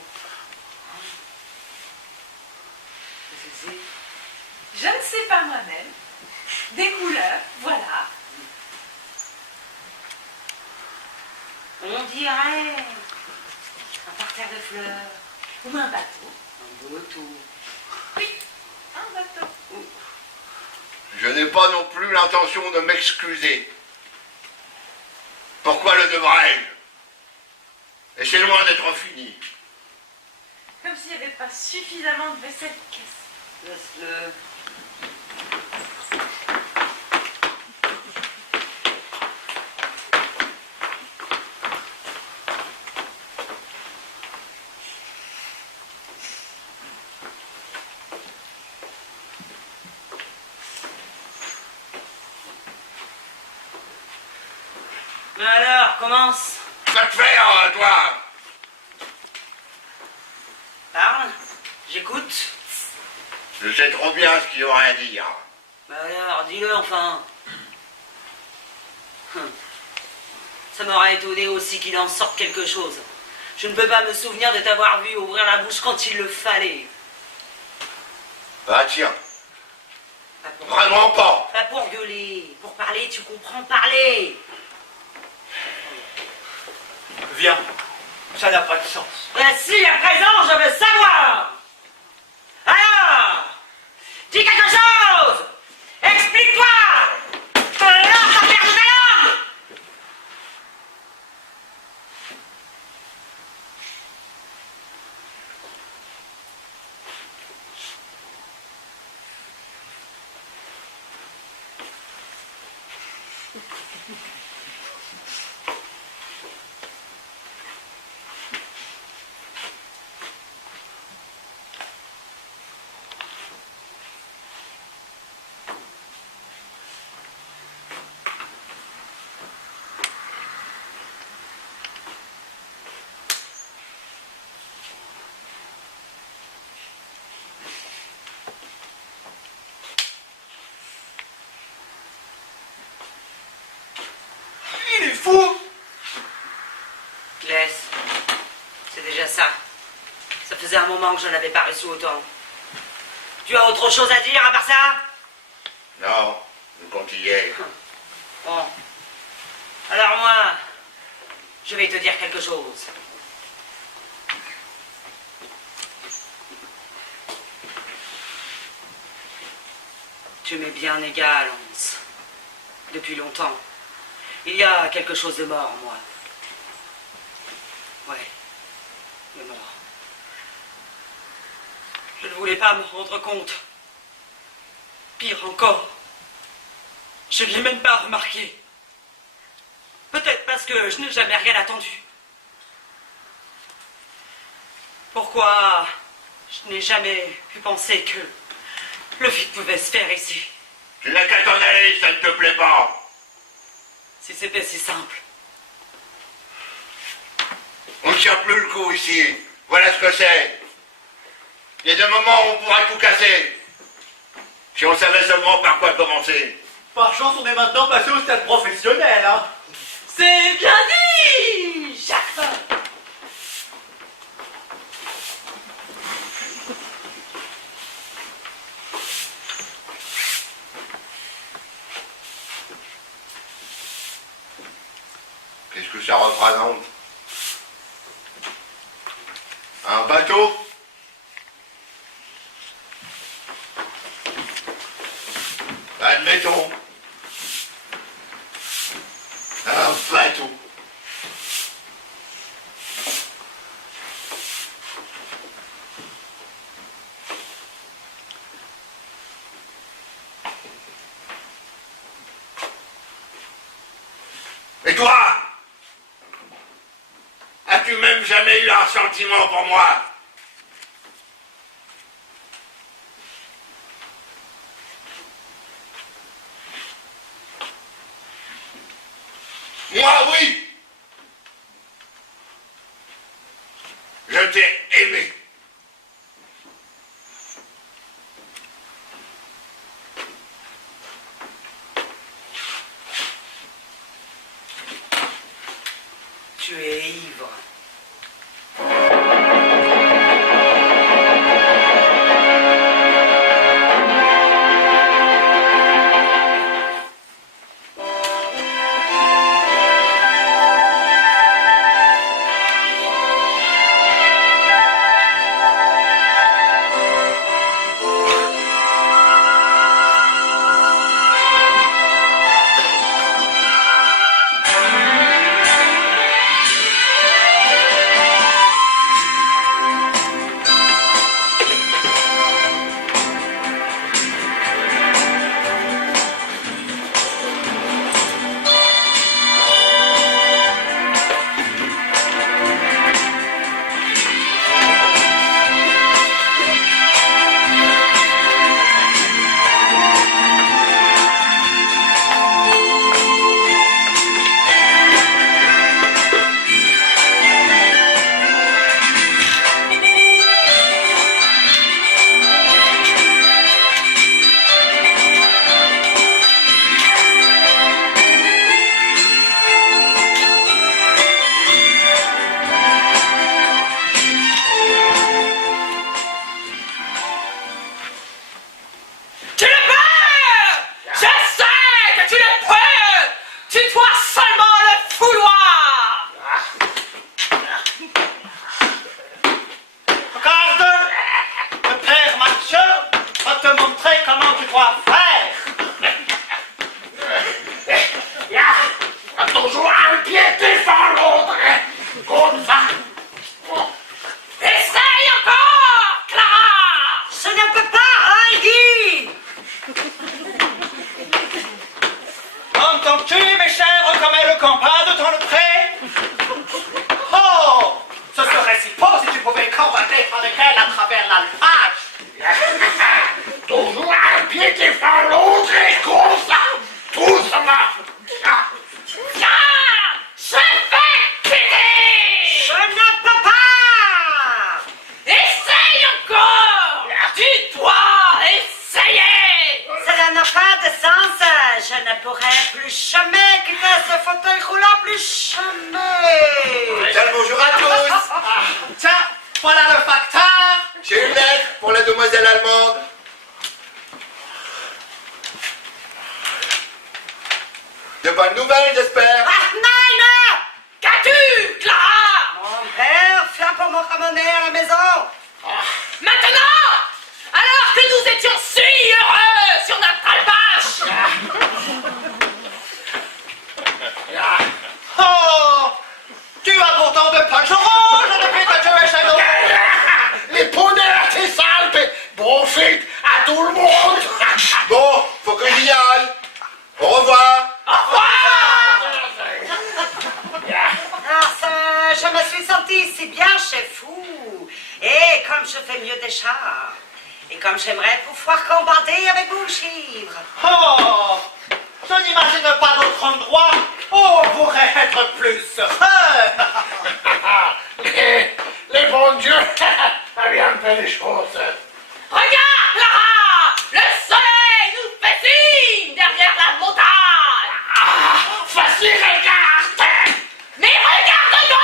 Qu'est-ce que c'est? Je ne sais pas moi-même. Des couleurs, voilà. On dirait un parterre de fleurs. Ou un bateau. Un beau tout. Oui, un bateau. Je n'ai pas non plus l'intention de m'excuser. Pourquoi le devrais-je? Et c'est loin d'être fini. Comme s'il n'y avait pas suffisamment de vaisselle qui casse. Laisse-le. Alors, commence. Va te faire, toi! Parle. J'écoute. Je sais trop bien ce qu'il y aurait à dire. Bah alors, dis-le enfin. Ça m'aurait étonné aussi qu'il en sorte quelque chose. Je ne peux pas me souvenir de t'avoir vu ouvrir la bouche quand il le fallait. Ah tiens, Pas pour, vraiment pas. pas pour gueuler. Pour parler, tu comprends parler. Viens, ça n'a pas de sens. Ben si, à présent, je veux savoir. Alors, dis quelque chose. Explique-toi. Alors, t'as perdu ta langue. Il est fou! Laisse. C'est déjà ça. Ça faisait un moment que je n'avais pas reçu autant. Tu as autre chose à dire à part ça? Non, nous compte hier. Bon. Alors moi, je vais te dire quelque chose. Tu m'es bien égal, Hans. Depuis longtemps. Il y a quelque chose de mort en moi. Ouais, de mort. Je ne voulais pas me rendre compte. Pire encore, je ne l'ai même pas remarqué. Peut-être parce que je n'ai jamais rien attendu. Pourquoi je n'ai jamais pu penser que le vide pouvait se faire ici? Tu n'as qu'à t'en aller, ça ne te plaît pas. Si c'était si simple. On ne tient plus le coup ici. Voilà ce que c'est. Il y a des moments où on pourra tout casser. Si on savait seulement par quoi commencer. Par chance, on est maintenant passé au stade professionnel, hein. C'est bien dit, Jacques. Qu'est-ce que ça représente? Un bateau? Admettons. Un bateau. Et toi? As-tu même jamais eu un sentiment pour moi? Moi, oui. Je t'ai aimé. Tu es ivre. De bonnes nouvelles, j'espère. Ah, nein! fais-tu, Clara? Mon père, viens pour me ramener à la maison. Maintenant, alors que nous étions si heureux sur notre calebasse. Oh, tu as pourtant de punch orange depuis que tu es chez nous. Les poneys, c'est sale, profite à tout le monde. Bon, faut que j'y aille. Au revoir. Je me suis sentie si bien chez vous. Et comme je fais mieux des chats. Et comme j'aimerais pouvoir combattre avec vous, chivre. Oh, je n'imagine pas d'autre endroit où on pourrait être plus heureux. Les bons dieux, ça vient de faire des choses. Regarde, Clara! Le soleil nous fait signe derrière la montagne! Facile, regarde. Mais regarde donc!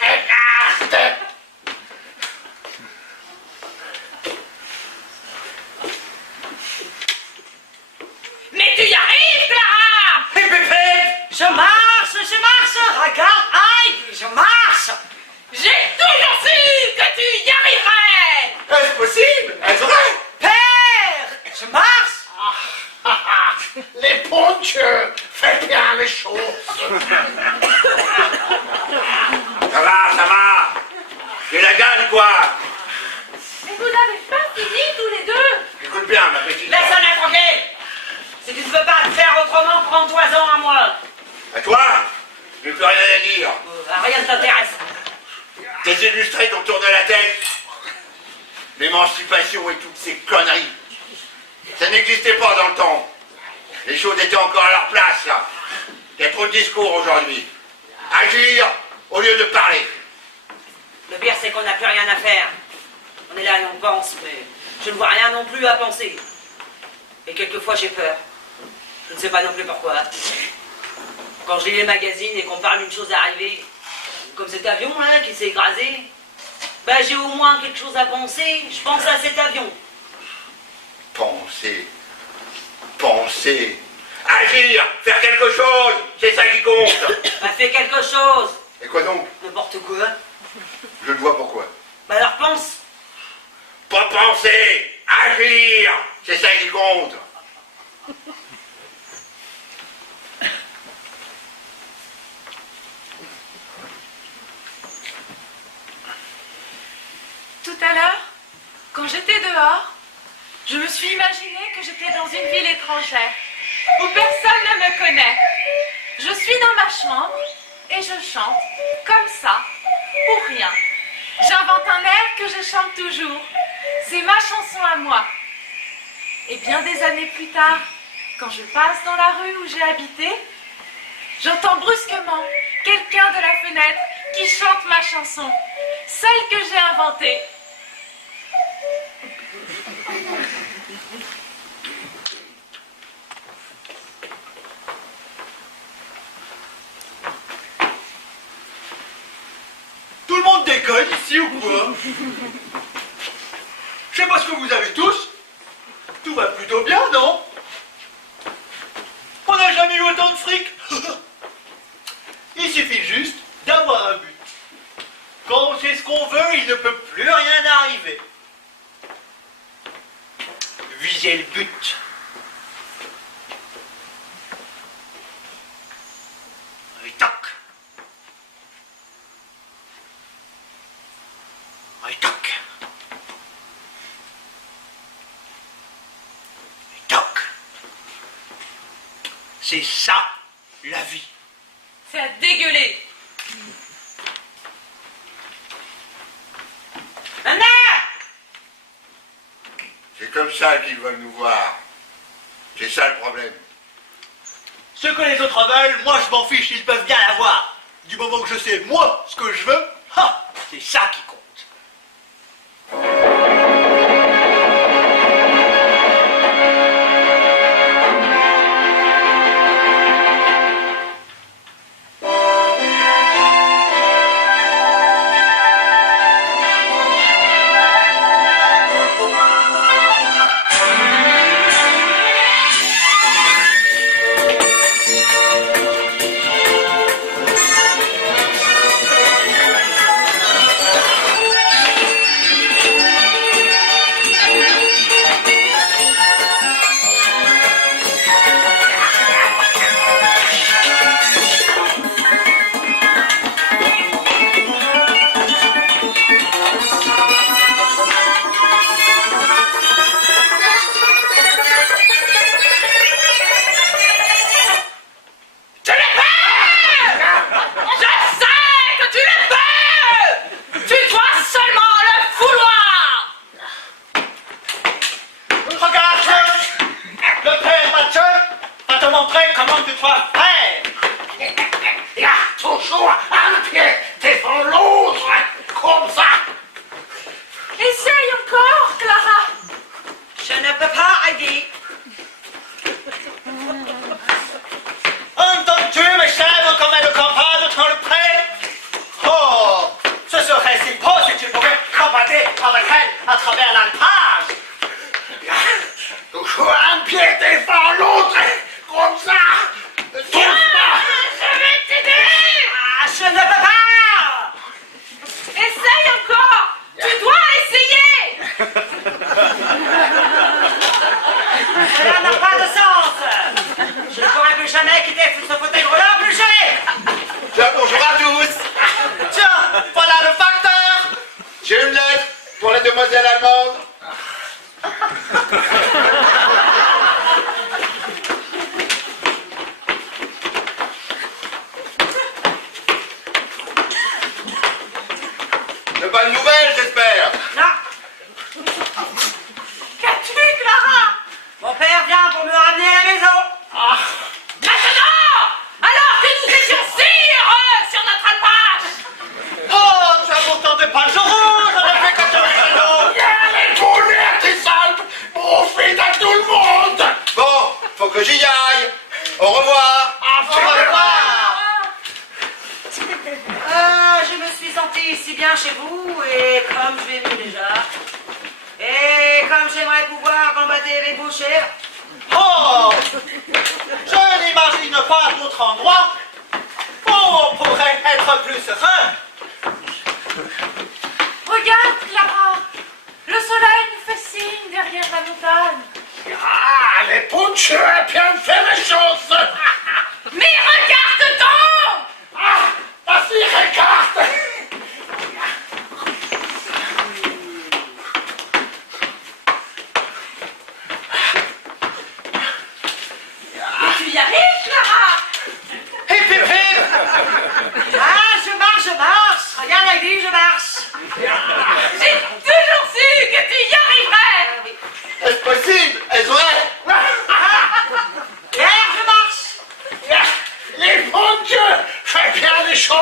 Regarde. Mais tu y arrives, Clara! Je marche, regarde, aïe, je marche. J'ai toujours su que tu y arriverais! Est-ce possible? Est-ce vrai? Père, je marche. Les bons dieux, faites bien les choses. Ça va. J'ai la gale, quoi. Mais vous n'avez pas fini tous les deux. Écoute bien, ma petite. Laisse-la tranquille. Si tu ne veux pas te faire autrement, prends-toi-en à moi. À toi, je n'ai plus rien à dire. Rien ne t'intéresse. Tes illustrés t'ont tourné la tête. L'émancipation et toutes ces conneries. Ça n'existait pas dans le temps. Les choses étaient encore à leur place, là. Il y a trop de discours aujourd'hui. Agir au lieu de parler. Le pire, c'est qu'on n'a plus rien à faire. On est là et on pense, mais je ne vois rien non plus à penser. Et quelquefois, j'ai peur. Je ne sais pas non plus pourquoi. Quand je lis les magazines et qu'on parle d'une chose arrivée, comme cet avion là qui s'est écrasé, ben j'ai au moins quelque chose à penser. Je pense à cet avion. Penser. Agir, faire quelque chose, c'est ça qui compte. Ben fais quelque chose. Et quoi donc? N'importe quoi. Je ne vois pourquoi. Ben alors pense. Pas penser, agir, c'est ça qui compte. Tout à l'heure, quand j'étais dehors, je me suis imaginé que j'étais dans une ville étrangère, où personne ne me connaît. Je suis dans ma chambre et je chante, comme ça, pour rien. J'invente un air que je chante toujours. C'est ma chanson à moi. Et bien des années plus tard, quand je passe dans la rue où j'ai habité, j'entends brusquement quelqu'un de la fenêtre qui chante ma chanson, celle que j'ai inventée. Tout le monde déconne ici ou quoi? Je sais pas ce que vous avez tous. Tout va plutôt bien, non? On n'a jamais eu autant de fric. Il suffit juste d'avoir un but. Quand on sait ce qu'on veut, il ne peut plus rien arriver. Visez le but. Et toc. Et toc. Et toc. C'est ça, la vie. C'est à dégueuler. Nana! C'est comme ça qu'ils veulent nous voir. C'est ça le problème. Ce que les autres veulent, moi je m'en fiche, ils peuvent bien l'avoir. Du moment que je sais, moi, ce que je veux, c'est ça qui compte. montrer comment tu dois faire. Il y a toujours un pied devant l'autre, comme ça. Essaye encore, Clara. Je ne peux pas, Heidi. Entends-tu, mes chèvres, comme elles campagnent dans le pré? Oh, ce serait si beau si tu pouvais combattre avec elles à travers l'alpage. Toujours un pied devant l'autre, comme ça. Doucement. Je vais t'aider. Ah, je ne peux pas. Essaye encore. Tu dois essayer. Cela n'a pas de sens. Je ne pourrai plus jamais quitter ce fauteuil roulant plus jamais. Bien, bonjour à tous. Tiens, voilà le facteur. J'ai une lettre pour la demoiselle allemande. De bonnes nouvelles, j'espère. Non, Qu'as-tu, Clara? mon père vient pour me ramener à la maison. Maintenant, alors que nous étions si heureux sur notre alpage. Oh, tu as pourtant des pages rouges, on a fait 14 kilos. Les boulettes des Alpes profitent à tout le monde. Bon, faut que j'y aille. Au revoir. Au revoir. Je me suis sentie si bien chez vous, et comme je vais mieux déjà, et comme j'aimerais pouvoir combattre avec vous, cher, Oh, je n'imagine pas d'autre endroit où on pourrait être plus serein. Regarde, Clara. Le soleil nous fait signe derrière la montagne. Ah, les puncheurs bien fait les choses. Mais regarde donc. Ah, vas-y, regarde. Tu y arrives, Clara. Hip hip hip. ah, je marche, regarde Heidi, je marche. J'ai toujours su que tu y arriverais. Est-ce possible? Est-ce vrai? Hier, je marche. Les puncheurs font bien les choses.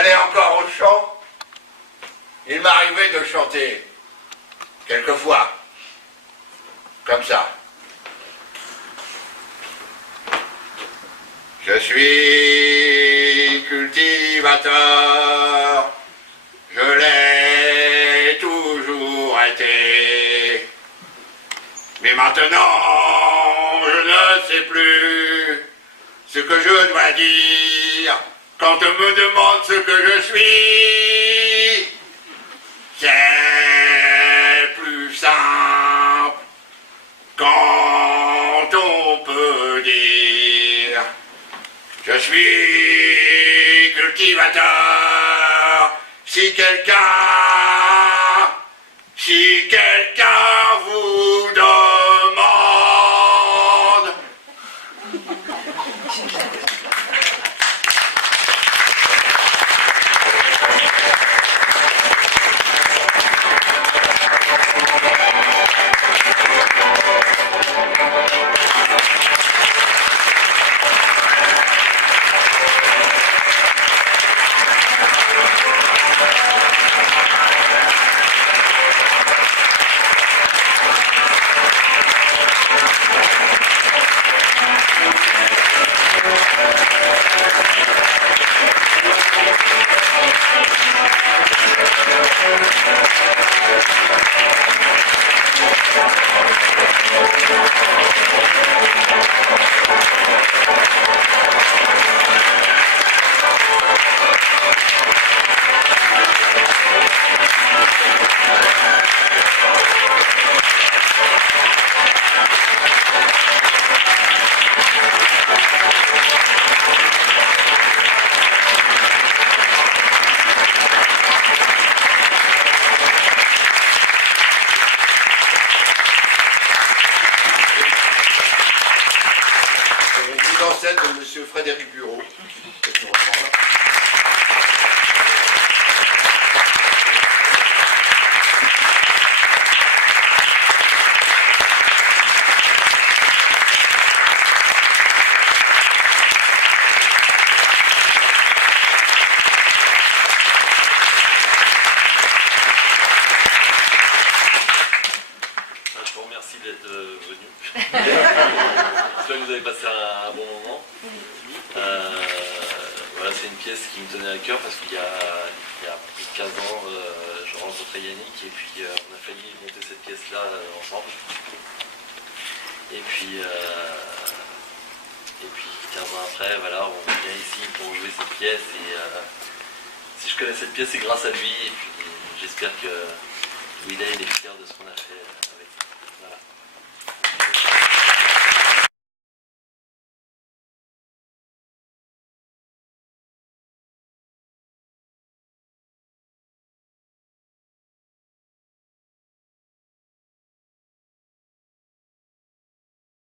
j'allais encore au chant, il m'arrivait de chanter, quelquefois, comme ça. Je suis cultivateur, je l'ai toujours été. Mais maintenant, je ne sais plus ce que je dois dire quand on me demande ce que je suis. C'est plus simple quand on peut dire je suis cultivateur. Si quelqu'un vous demande. Mise en scène de M. Frédéric Bureau. Je vous remercie d'être venu. J'espère que vous avez passé un bon moment. Voilà, c'est une pièce qui me tenait à cœur parce qu'il y a plus de 15 ans, je rencontrais Yannick et puis on a failli monter cette pièce-là ensemble. Et puis 15 ans après, voilà, on vient ici pour jouer cette pièce et si je connais cette pièce, c'est grâce à lui et puis j'espère que Willet est fier de ce qu'on a fait.